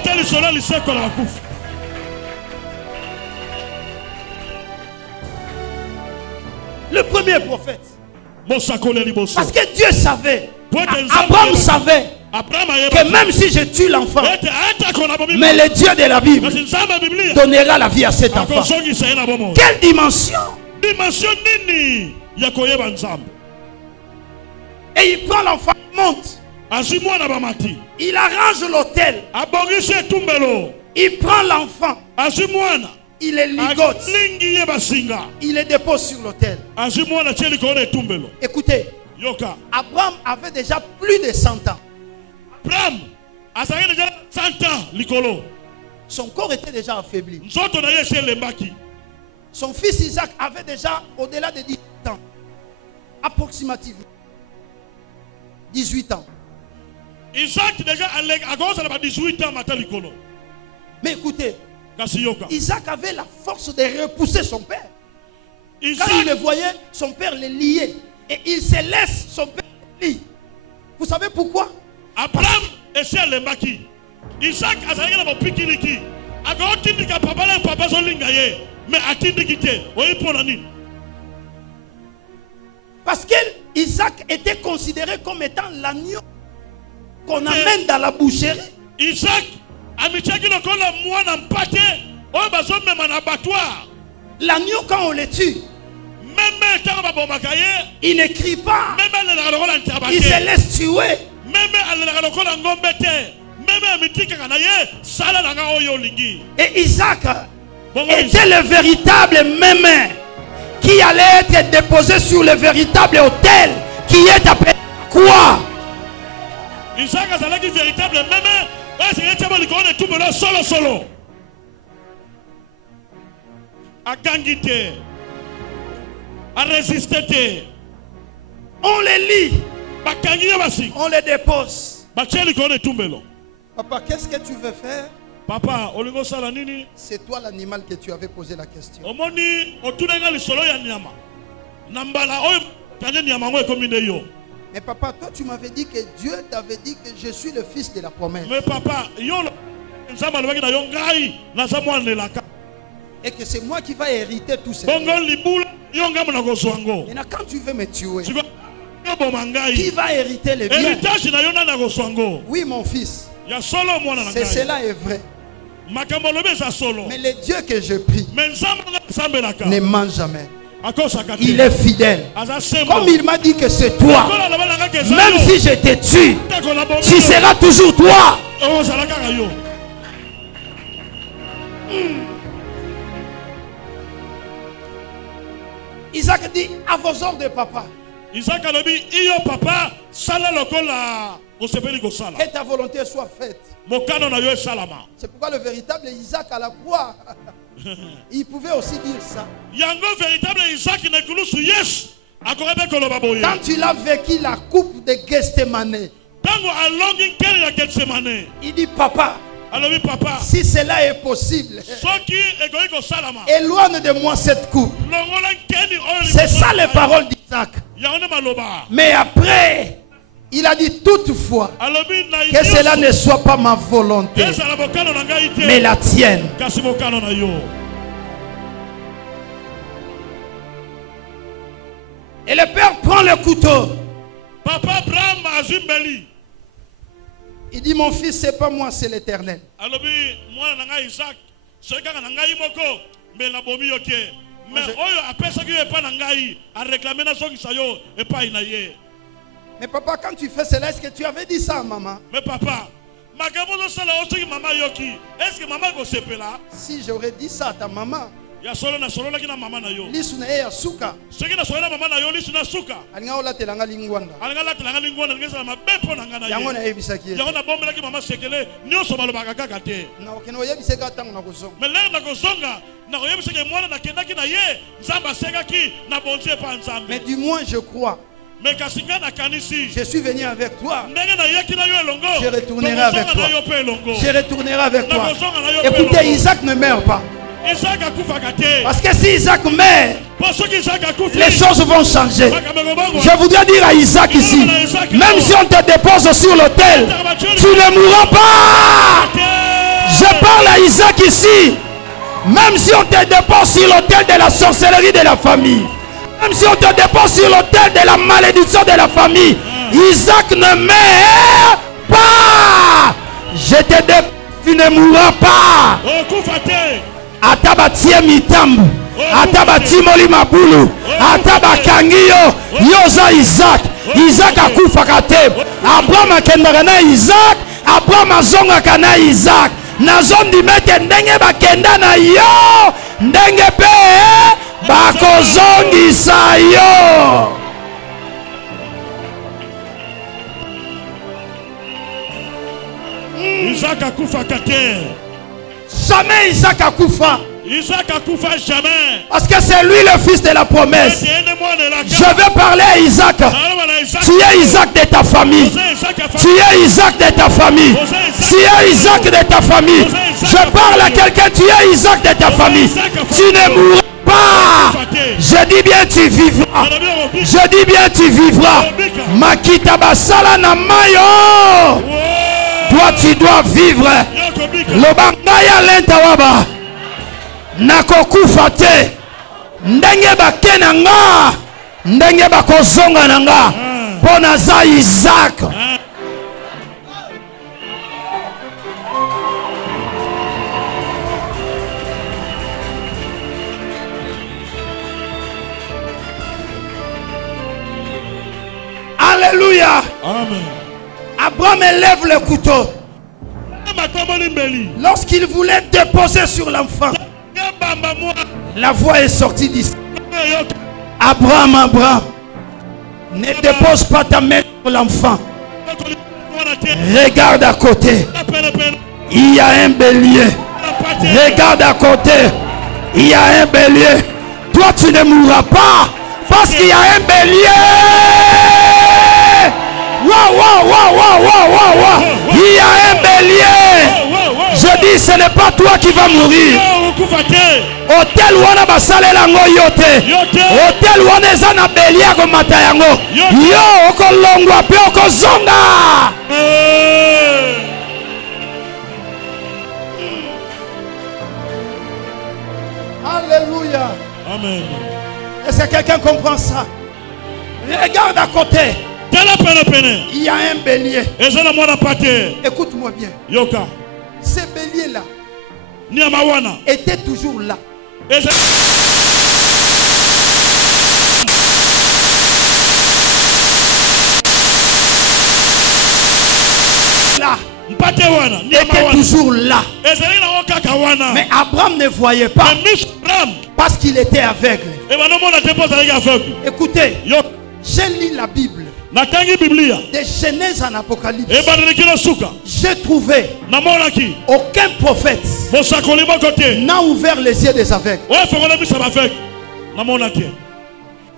Le premier prophète. Parce que Dieu savait, Abraham savait que même si je tue l'enfant, mais le Dieu de la Bible donnera la vie à cet enfant. Quelle dimension! Et il prend l'enfant, il monte. Il arrange l'autel. Il prend l'enfant. Il le ligote. Il le dépose sur l'autel. Écoutez, Abraham avait déjà plus de 100 ans. Son corps était déjà affaibli. Son fils Isaac avait déjà au-delà de 18 ans. Approximativement. 18 ans. Isaac déjà à 18 ans. Mais écoutez, Isaac avait la force de repousser son père. Quand il le voyait, son père le liait. Et il se laisse son père lier. Vous savez pourquoi? Abraham et Chez Mbaki. Isaac a dit que pikiliki. Agotindika papa la papa zolingaye. Mais atindikite. Oui pour l'année. Parce qu'Isaac était considéré comme étant l'agneau qu'on amène dans la boucherie. Isaac l'agneau quand on le tue, il ne crie pas, il se laisse tuer. Et Isaac était le véritable mémé qui allait être déposé sur le véritable autel qui est appelé quoi? Isaac azalaki véritable même est ce que likone tout belo solo a gangité a résisté. On les lit, Bakangi basi on les dépose. bache likone tout belo. Papa, qu'est-ce que tu veux faire? Papa olingo sala nini? C'est toi l'animal que tu avais posé la question. Omoni otunanga lisolo ya nyama nambala oyo tanye nyama ngo ekomi yo. Mais papa, toi tu m'avais dit que Dieu t'avait dit que je suis le fils de la promesse. Mais papa, Et que c'est moi qui va hériter tout ça. Maintenant, quand tu veux me tuer, qui qui va hériter les biens? Oui, mon fils. C'est cela est vrai. Mais le Dieu que je prie ne ment jamais. Il est fidèle. Comme il m'a dit que c'est toi, même si je te tue, tu seras toujours toi. Isaac dit à vos ordres, papa. Isaac a dit, iyo papa, sala lokola, que ta volonté soit faite. C'est pourquoi le véritable Isaac à la croix, il pouvait aussi dire ça. Quand il a vécu la coupe de Gethsemane, il dit papa, si cela est possible, éloigne de moi cette coupe. C'est ça les paroles d'Isaac. Mais après, il a dit toutefois que cela ne soit pas ma volonté, mais la tienne. Et le père prend le couteau. Il dit mon fils, c'est pas moi, c'est l'Éternel. Mais papa, quand tu fais cela, est-ce que tu avais dit ça à maman? Mais papa, est-ce que maman go sepela? Si j'aurais dit ça à ta maman, ya solo na solo la maman na yo. Lisuna ya suka. Seki na solo na maman na yo lisuna suka. Alinga ola telanga lingwanda. Alinga la telanga lingwanda ngeza ma bepo na ngana yo. Yango na yebisaki. Yango na bombela ki maman sekele nyoso balobaka kaka te. Na okeno yebiseka tango na kozonga. Mais là na kozonga na yebiseka mwana na kendaki na ye nzamba sekaki na bonzie pa nzambe. Mais du moins je crois. Je suis venu avec toi. Je retournerai avec toi. Je retournerai avec toi. Écoutez, Isaac ne meurt pas. Parce que si Isaac meurt, les choses vont changer. Je voudrais dire à Isaac ici, même si on te dépose sur l'autel, tu ne mourras pas. Je parle à Isaac ici, même si on te dépose sur l'autel de la sorcellerie de la famille, même si on te dépose sur l'autel de la malédiction de la famille, Isaac ne meurt pas. Je te dépose, tu ne mourras pas. Atabatie mitambu, atabati moli mabulu, atabakangiyo, yoza Isaac. Isaac akufa kate. Abraham akendaka na Isaac, Abraham azongaka na Isaac. Nazondi mete ndenge bakenda na yo, ndenge pe bakozongisa yo. Isaac akufa kate. Jamais Isaac a Koufa. Isaac a Koufa jamais. Parce que c'est lui le fils de la promesse. Je vais parler à Isaac. Tu es Isaac de ta famille. Tu es Isaac de ta famille. Tu es Isaac de ta famille. Je parle à quelqu'un. Tu es Isaac de ta famille. Tu ne mourras pas. Je dis bien tu vivras. Je dis bien tu vivras. Makita basala na mayo. Toi tu dois vivre. Lobangaya lentawaba nakokufa te ndenge bakena nga ndenge bakozonga na nga pona za Isaac. Alléluia. Amen. Abraham élève le couteau. Lorsqu'il voulait déposer sur l'enfant, la voix est sortie d'ici. Abraham, ne dépose pas ta main sur l'enfant. Regarde à côté. Il y a un bélier. Regarde à côté. Il y a un bélier. Toi, tu ne mourras pas. Parce qu'il y a un bélier. Waouh, waouh, waouh, waouh, waouh, waouh. Il y a un bélier. Je dis, ce n'est pas toi qui vas mourir. Hôtel wana basalela ngo yote. Hôtel wana eza na bélier akomata yango. Yo okolongwa pe okozonga. Alléluia. Amen. Est-ce que quelqu'un comprend ça? Regarde à côté. Il y a un bélier. Écoute-moi bien. Yoka. Ce bélier-là était toujours là. Là. Était toujours là. Mais Abraham ne voyait pas parce qu'il était aveugle. Écoutez, j'ai lu la Bible de Genèse en Apocalypse. J'ai trouvé aucun prophète n'a ouvert les yeux des aveugles.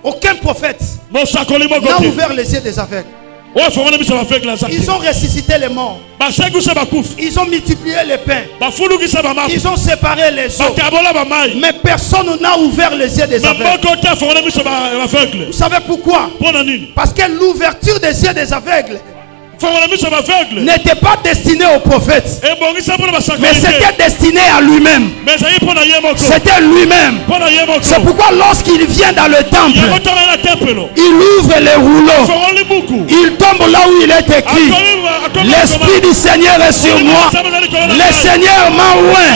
Aucun prophète n'a ouvert les yeux des aveugles. Ils ont ressuscité les morts. Ils ont multiplié les pains. Ils ont séparé les eaux. Mais personne n'a ouvert les yeux des aveugles. Vous savez pourquoi? Parce que l'ouverture des yeux des aveugles n'était pas destiné au prophète, mais c'était destiné à lui-même. C'était lui-même. C'est pourquoi lorsqu'il vient dans le temple, il ouvre les rouleaux, il tombe là où il est écrit: l'Esprit du Seigneur est sur moi, le Seigneur m'a oint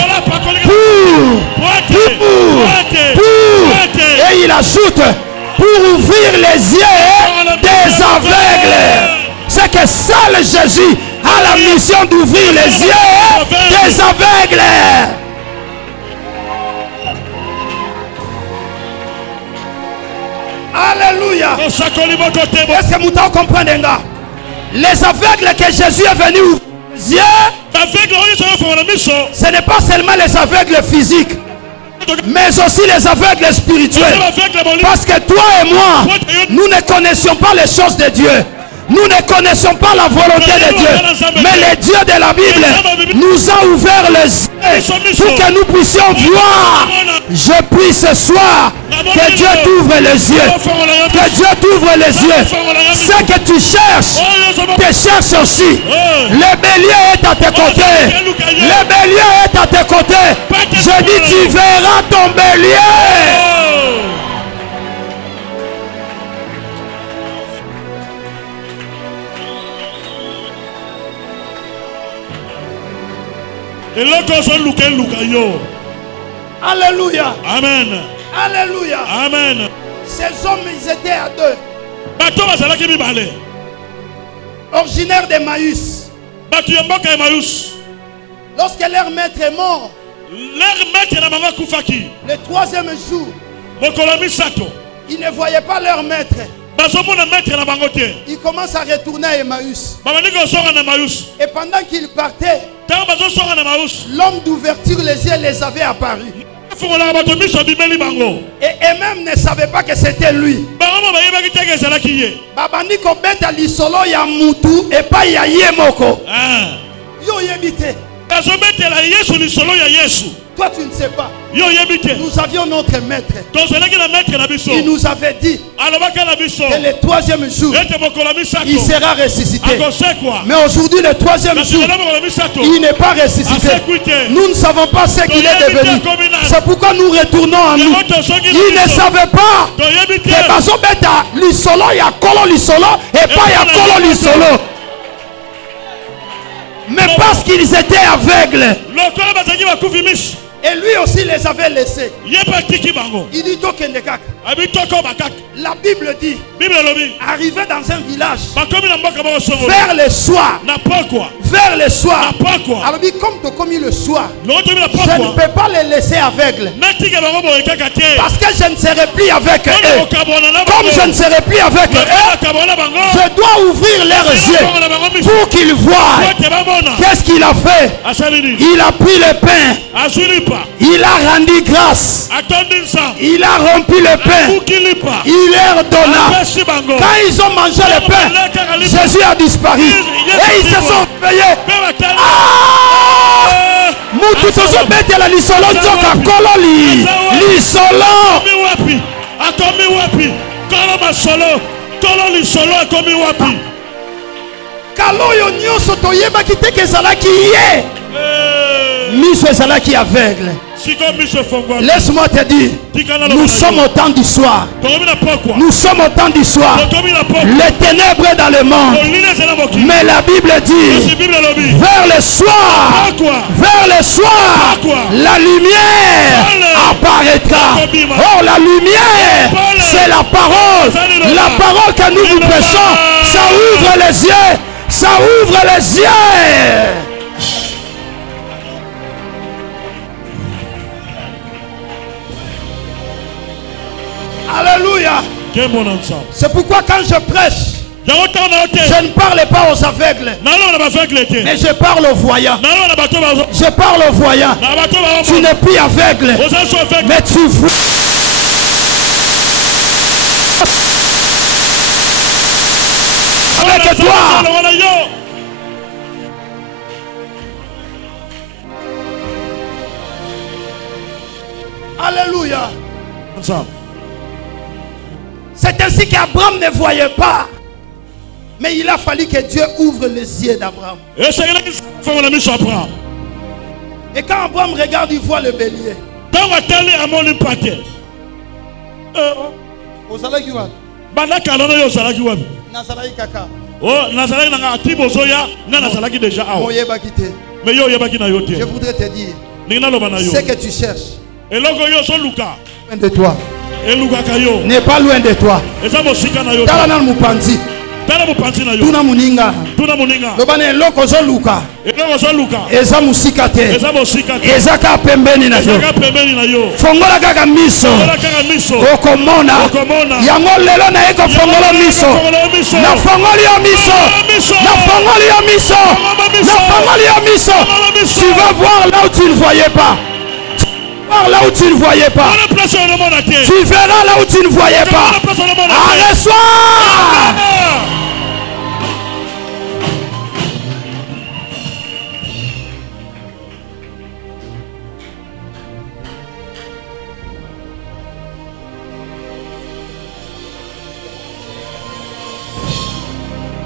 et il ajoute, pour ouvrir les yeux des aveugles. C'est que seul Jésus a la mission d'ouvrir les yeux des aveugles. Alléluia. Est-ce que vous comprenez? Les aveugles que Jésus est venu ouvrir les yeux, ce n'est pas seulement les aveugles physiques, mais aussi les aveugles spirituels. Parce que toi et moi, nous ne connaissions pas les choses de Dieu. Nous ne connaissons pas la volonté de Dieu. Mais le Dieu de la Bible nous a ouvert les yeux pour que nous puissions voir. Je prie ce soir que Dieu t'ouvre les yeux. Que Dieu t'ouvre les yeux. Ce que tu cherches, te cherche aussi. Le bélier est à tes côtés. Le bélier est à tes côtés. Je dis, tu verras ton bélier. Alléluia. Amen. Alléluia. Amen. Ces hommes, ils étaient à deux. Originaires d'Emmaüs. Lorsque leur maître est mort, le troisième jour, ils ne voyaient pas leur maître. Ils commencent à retourner à Emmaüs. Et pendant qu'ils partaient, l'homme d'ouverture les yeux les avait apparus. Et eux-mêmes ne savaient pas que c'était lui. Babaniko beta lisolo ya mutu et pas ya yemoko. Yo yebite. Toi tu ne sais pas. Nous avions notre maître. Il nous avait dit que le troisième jour il sera ressuscité. Mais aujourd'hui le troisième jour il n'est pas ressuscité. Nous ne savons pas ce qu'il est devenu. C'est pourquoi nous retournons à nous. Ils ne savaient pas que bazobeta lisolo ya kolo lisolo et pas ya kolo lisolo. Mais parce qu'ils étaient aveugles, et lui aussi les avait laissés. Il dit La Bible dit, arrivé dans un village, vers le soir, alors dit, comme tu as commis le soir, je ne peux pas les laisser aveugles, parce que je ne serai plus avec eux. Comme je ne serai plus avec eux, je dois ouvrir leurs yeux pour qu'ils voient. Qu'est-ce qu'il a fait? Il a pris le pain, il a rendu grâce, il a rompu le pain, il leur donna. Quand ils ont mangé le pain, Jésus a disparu et ils se sont réveillés. Kaloyo nyonso toyebaki te ke ezalaki ye. Miso ezalaki aveugle. Laisse-moi te dire, nous sommes au temps du soir. Nous sommes au temps du soir. Les ténèbres dans le monde. Mais la Bible dit, vers le soir, la lumière apparaîtra. Oh, la lumière, c'est la parole. La parole que nous vous prêchons, ça ouvre les yeux. Ça ouvre les yeux. Alléluia. C'est pourquoi quand je prêche, je ne parle pas aux aveugles, mais je parle aux voyants. Je parle aux voyants. Tu n'es plus aveugle, mais tu vois. Avec toi. Alléluia. C'est ainsi qu'Abraham ne voyait pas. Mais il a fallu que Dieu ouvre les yeux d'Abraham. Et quand Abraham regarde, il voit le bélier. Je voudrais te dire, ce que tu cherches de toi n'est pas loin de toi. Talana mupanzi. Tuna muninga. Lobane loko zoluka. Eza musika te. Eza ka pembeni na yo. Fongola kaka miso. Okomona. Yango lelo na eko fongola miso. Na fongoli yo miso. Na fongoli yo miso. Na fongoli yo miso. Tu vas voir là où tu ne voyais pas. Là où tu ne voyais pas. Tu verras là où tu ne voyais pas. Reçois.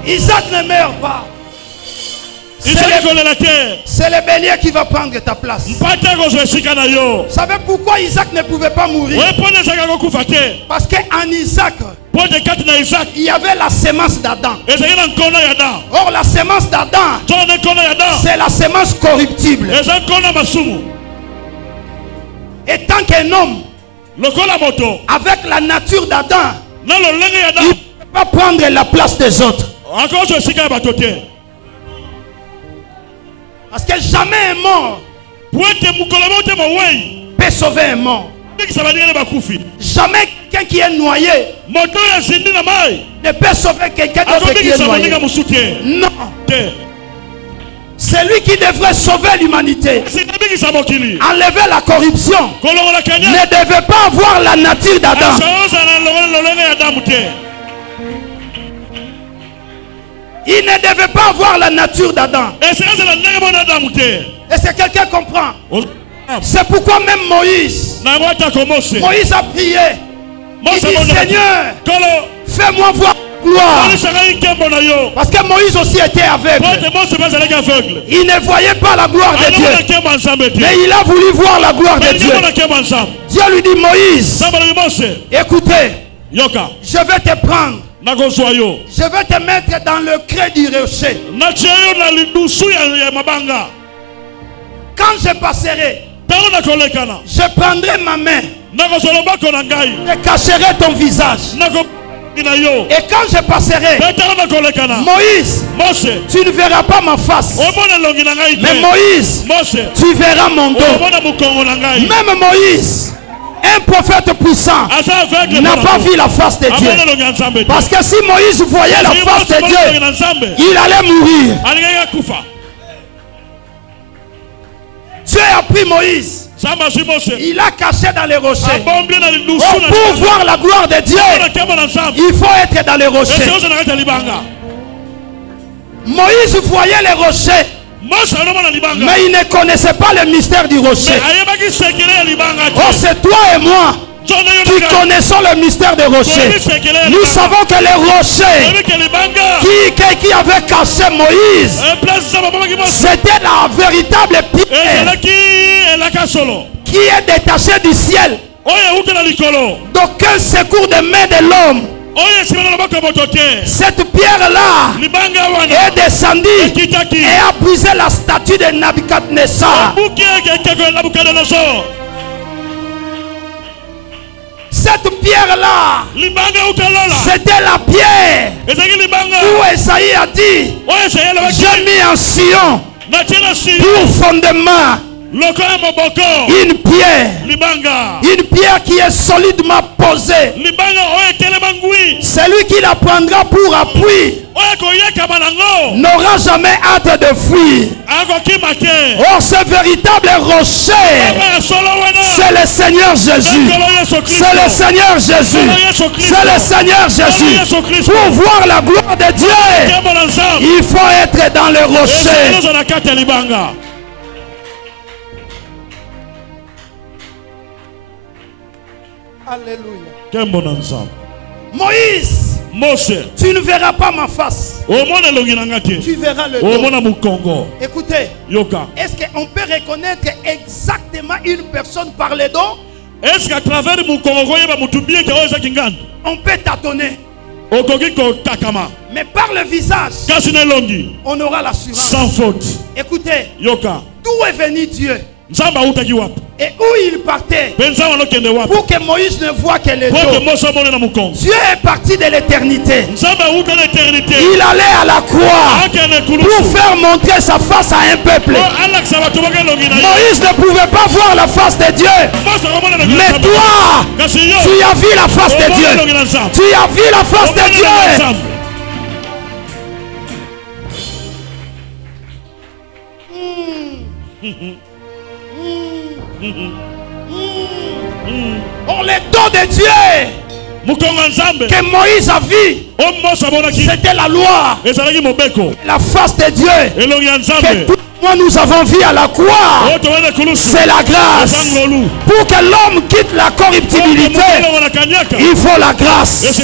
Isaac ne meurt pas. C'est le bélier qui va prendre ta place. Vous savez pourquoi Isaac ne pouvait pas mourir? Parce qu'en Isaac, il y avait la sémence d'Adam. Or la sémence d'Adam, c'est la sémence corruptible. Et tant qu'un homme avec la nature d'Adam, il ne peut pas prendre la place des autres. Parce que jamais un mort peut sauver un mort. Jamais quelqu'un qui est noyé ne peut sauver quelqu'un d'autre qui est noyé. Non. C'est lui qui devrait sauver l'humanité. Enlever la corruption. Ne devait pas avoir la nature d'Adam. Il ne devait pas avoir la nature d'Adam. Est-ce que quelqu'un comprend? C'est pourquoi même Moïse a prié. Il dit, Seigneur, fais-moi voir la gloire. Parce que Moïse aussi était aveugle. Il ne voyait pas la gloire de Dieu. Mais il a voulu voir la gloire de Dieu. Dieu lui dit, Moïse, écoutez, je vais te prendre. Je vais te mettre dans le creux du rocher. Quand je passerai, je prendrai ma main je cacherai ton visage. Et quand je passerai, Moïse, tu ne verras pas ma face. Mais Moïse, tu verras mon dos. Même Moïse, un prophète puissant, n'a pas vu la face de Dieu. Parce que si Moïse voyait la face de Dieu, il allait mourir. Dieu a pris Moïse. Il a caché dans les rochers. Pour voir la gloire de Dieu, il faut être dans les rochers. Moïse voyait les rochers, mais il ne connaissait pas le mystère du rocher. Oh, c'est toi et moi qui connaissons le mystère des rochers. Nous savons que les rochers qui avaient caché Moïse, c'était la véritable pierre qui est détachée du ciel. D'aucun secours de main de l'homme. Cette pierre-là est descendue et a brisé la statue de Nabucodonosor. Cette pierre-là, c'était la pierre où Esaïe a dit, j'ai mis en Sion pour fondement une pierre qui est solidement posée. Celui qui la prendra pour appui n'aura jamais hâte de fuir. Oh, ce véritable rocher, c'est le Seigneur Jésus. C'est le Seigneur Jésus. C'est le Seigneur Jésus. Pour voir la gloire de Dieu, il faut être dans le rocher. Alléluia. Moïse, tu ne verras pas ma face. Tu verras le dos. Écoutez, est-ce qu'on peut reconnaître exactement une personne par le dos? Est-ce qu'à travers mon Congo, on peut tâtonner? Mais par le visage, on aura l'assurance. Sans faute. Écoutez, d'où est venu Dieu? Et où il partait pour que Moïse ne voie que les dos. Dieu est parti de l'éternité. Il allait à la croix pour faire montrer sa face à un peuple. Moïse ne pouvait pas voir la face de Dieu. Mais toi, tu as vu la face de Dieu. Tu as vu la face de Dieu. Oh, le dos de Dieu que Moïse a vu, c'était la loi. La face de Dieu que tout le monde nous avons vu à la croix, c'est la grâce. Pour que l'homme quitte la corruptibilité, il faut la grâce.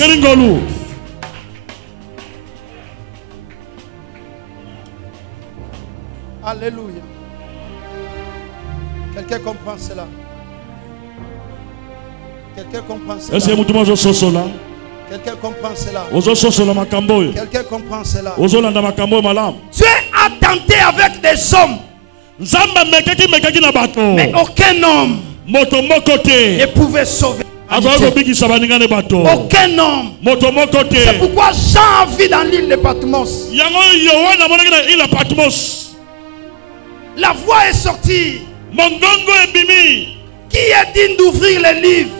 Alléluia. Quelqu'un comprend cela? Quelqu'un comprend cela? Quelqu'un comprend cela? Quelqu'un comprend cela? Dieu a tenté avec des hommes, mais aucun homme ne pouvait sauver. Aucun homme. C'est pourquoi Jean vit dans l'île de Patmos. La voix est sortie. Qui est digne d'ouvrir les livres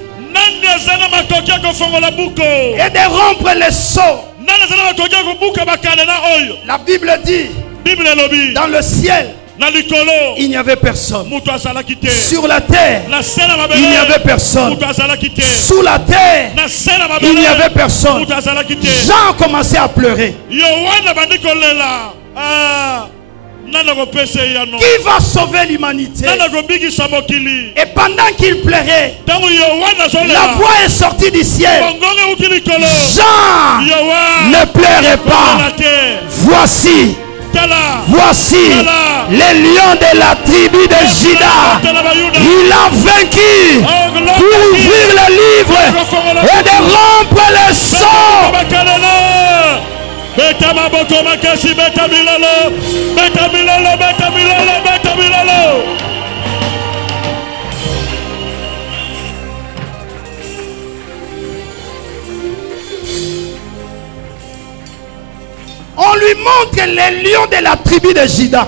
et de rompre les sceaux? La Bible dit, dans le ciel, il n'y avait personne. Sur la terre, il n'y avait personne. Sous la terre, il n'y avait personne. Jean a commencé à pleurer. Qui va sauver l'humanité? Et pendant qu'il pleurait, la voix est sortie du ciel. Jean, ne pleurez pas. Voici les lions de la tribu de Juda. Il a vaincu pour ouvrir le livre et de rompre le sceau. Beta maboko makasi beta milolo, beta milolo, beta milolo, beta milolo. les lions de la tribu de Juda.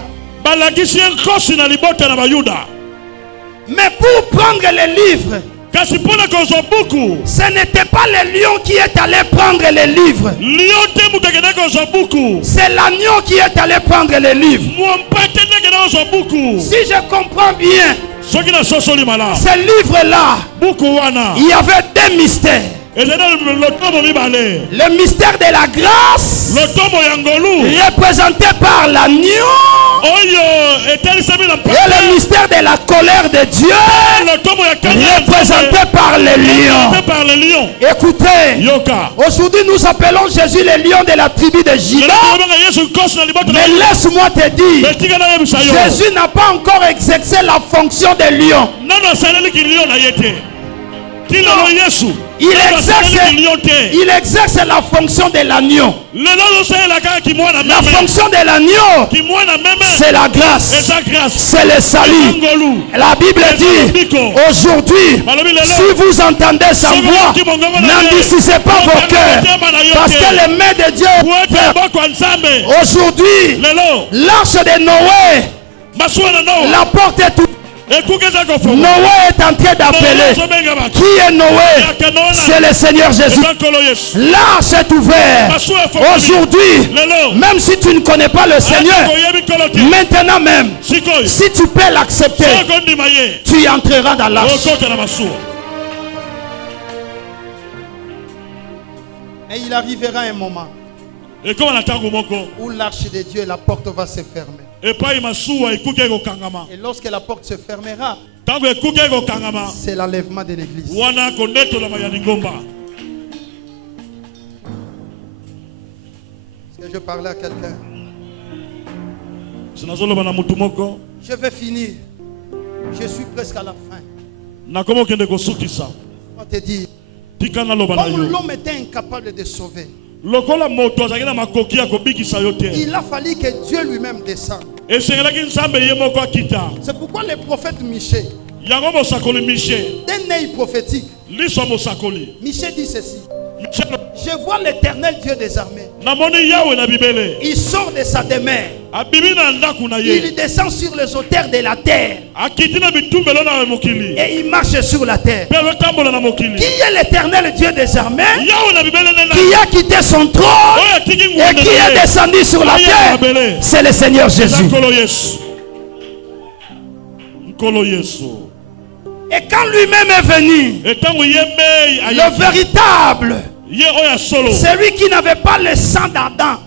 Mais pour prendre les livres, ce n'était pas le lion qui est allé prendre les livres. C'est l'agneau qui est allé prendre les livres. Si je comprends bien, ce livre-là, il y avait deux mystères. Le mystère de la grâce, représenté par l'agneau, et le mystère de la colère de Dieu, représenté par les lions. Écoutez, aujourd'hui nous appelons Jésus le lion de la tribu de Juda. Mais laisse-moi te dire, Jésus n'a pas encore exercé la fonction de lion. Il exerce la fonction de l'agneau. La fonction de l'agneau, c'est la grâce, c'est le salut. La Bible dit, aujourd'hui, si vous entendez sa voix, n'endurcissez pas vos cœurs, parce que les mains de Dieu, aujourd'hui, l'arche de Noé, la porte est ouverte. Noé est en train d'appeler. Qui est Noé? C'est le Seigneur Jésus. L'arche est ouverte. Aujourd'hui, même si tu ne connais pas le Seigneur, maintenant même, si tu peux l'accepter, tu y entreras dans l'arche. Et il arrivera un moment où l'arche de Dieu, la porte va se fermer. Et lorsque la porte se fermera, c'est l'enlèvement de l'église. Est-ce que je parlais à quelqu'un? Je vais finir. Je suis presque à la fin. On te dit, comme l'homme était incapable de sauver, il a fallu que Dieu lui-même descende. C'est pourquoi le prophète Michée, d'un œil prophétique, Michée dit ceci: je vois l'Éternel Dieu des armées. Il sort de sa demeure. Il descend sur les auteurs de la terre. Et il marche sur la terre. Qui est l'Éternel Dieu des armées? Qui a quitté son trône et qui est descendu sur la terre? C'est le Seigneur Jésus. Et quand lui-même est venu, le véritable, celui qui n'avait pas le sang d'Adam,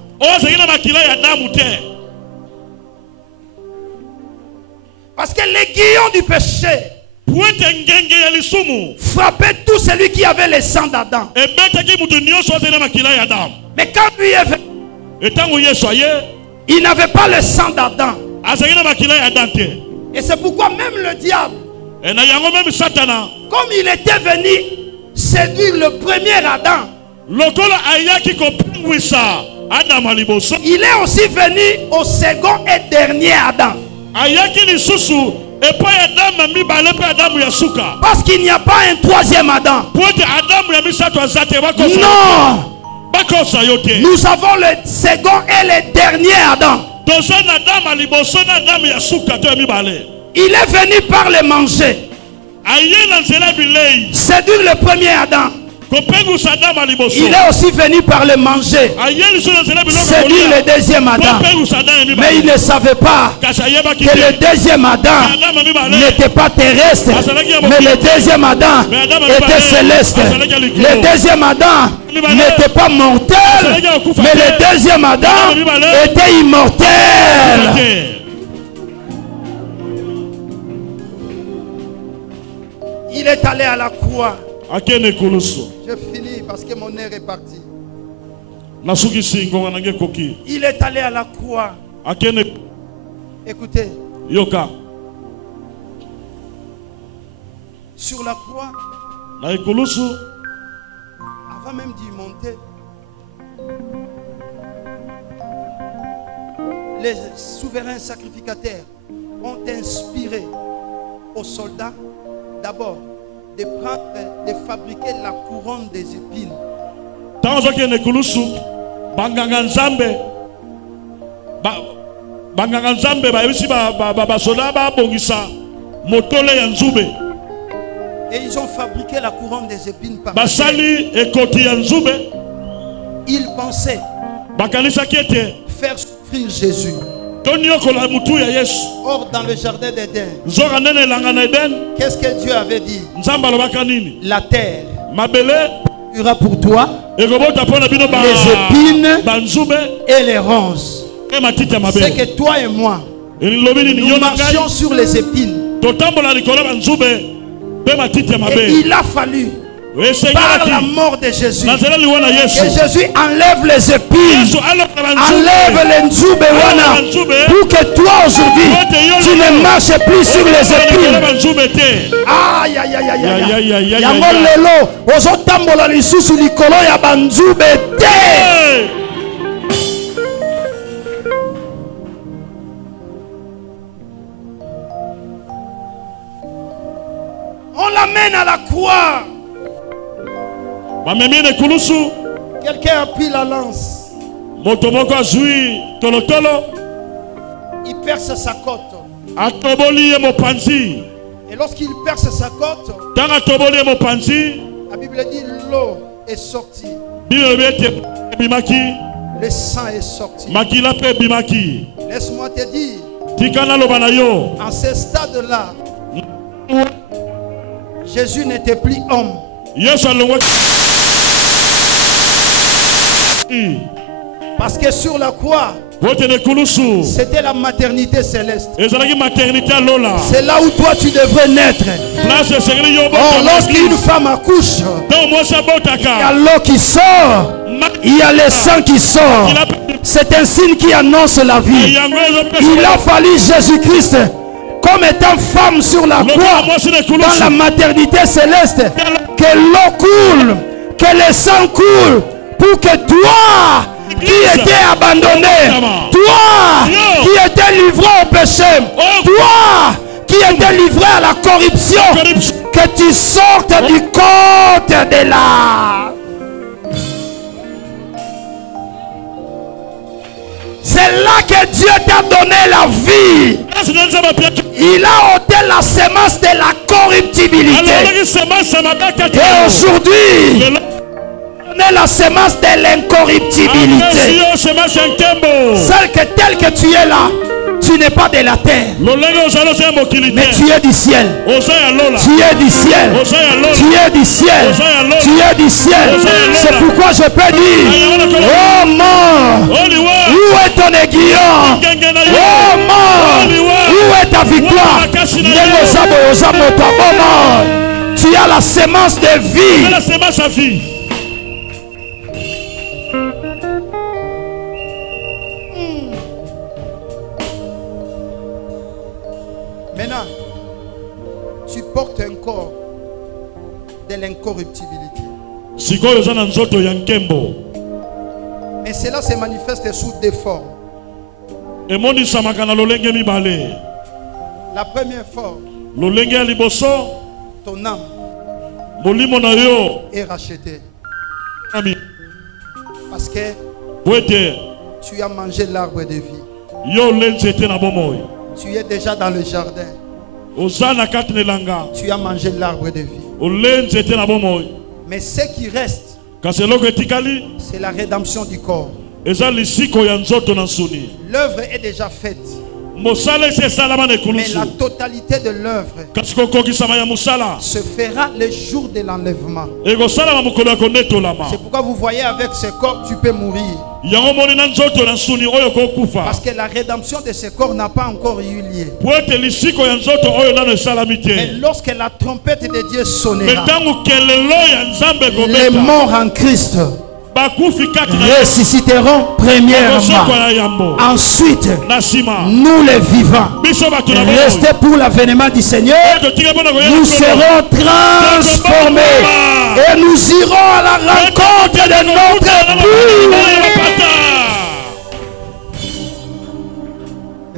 parce que l'aiguillon du péché frappait tout celui qui avait le sang d'Adam. Mais quand lui est venu, il n'avait pas le sang d'Adam. Et c'est pourquoi même le diable, comme il était venu séduire le premier Adam, il est aussi venu au second et dernier Adam. Parce qu'il n'y a pas un troisième Adam. Non. Nous avons le second et le dernier Adam. Il est venu par le manger, séduire le premier Adam. Il est aussi venu par le manger, séduire le deuxième Adam. Mais il ne savait pas que le deuxième Adam n'était pas terrestre, mais le deuxième Adam était céleste. Le deuxième Adam n'était pas mortel, mais le deuxième Adam était immortel. Il est allé à la croix. Je finis parce que mon air est parti. Il est allé à la croix. Écoutez. Sur la croix, avant même d'y monter, les souverains sacrificateurs ont inspiré aux soldats d'abord de fabriquer la couronne des épines. banganga nzambe bayebisi basoda babongisa motole ya nzube. Et ils ont fabriqué la couronne des épines par basali ekoti ya nzube. Ils pensaient faire souffrir Jésus. Or dans le jardin d'Éden, qu'est-ce que Dieu avait dit? La terre sera pour toi les épines et les ronces. C'est que toi et moi nous marchions sur les épines. Et il a fallu par la mort de Jésus que Jésus enlève les épines, enlève les nzube pour que toi aujourd'hui tu ne marches plus sur les épines. Aïe aïe aïe aïe aïe. Yango lelo ozotambola lisusu likolo ya banzube te. On l'amène à la croix. Quelqu'un a pris la lance. Il perce sa côte. Et lorsqu'il perce sa côte, la Bible dit l'eau est sortie. Le sang est sorti. Laisse-moi te dire, en ce stade-là, Jésus n'était plus homme. Parce que sur la croix, c'était la maternité céleste. C'est là où toi tu devrais naître. Or, lorsqu'une femme accouche, il y a l'eau qui sort, il y a le sang qui sort. C'est un signe qui annonce la vie. Il a fallu Jésus-Christ comme étant femme sur la croix, dans la maternité céleste, que l'eau coule, que le sang coule, pour que toi qui étais abandonné, toi qui étais livré au péché, toi qui étais livré à la corruption, que tu sortes du côte de là. C'est là que Dieu t'a donné la vie. Il a ôté la semence de la corruptibilité. Et aujourd'hui, la semence de l'incorruptibilité. Celle que telle que tu es là, tu n'es pas de la terre, mais tu es du ciel. Tu es du ciel. Tu es du ciel. Tu es du ciel. C'est pourquoi je peux dire, oh mort, où est ton aiguillon? Oh mort, où est ta victoire? Tu as la semence de vie. Maintenant, tu portes un corps de l'incorruptibilité. Mais cela se manifeste sous deux formes. La première forme, ton âme est rachetée. Parce que tu as mangé l'arbre de vie. Tu es déjà dans le jardin. Tu as mangé l'arbre de vie. Mais ce qui reste, c'est la rédemption du corps. L'œuvre est déjà faite. Mais la totalité de l'œuvre se fera le jour de l'enlèvement. C'est pourquoi vous voyez, avec ce corps tu peux mourir. Parce que la rédemption de ce corps n'a pas encore eu lieu. Mais lorsque la trompette de Dieu sonnera, les morts en Christ ressusciteront premièrement. Ensuite, nous les vivants, restés pour l'avènement du Seigneur, nous serons transformés et nous irons à la rencontre de notre époux.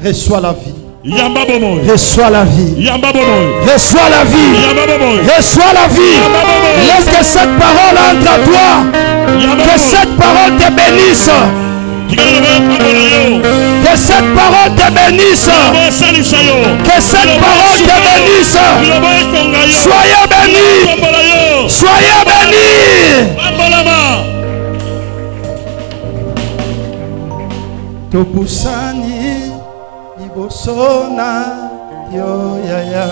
Reçois la vie. Reçois la vie. Reçois la vie. Reçois la vie. Laisse que cette parole entre à toi. Que cette parole te bénisse. Que Que cette parole te bénisse. Que cette parole te bénisse. Soyez bénis. Soyez bénis. Topusani ibosona yo ya ya.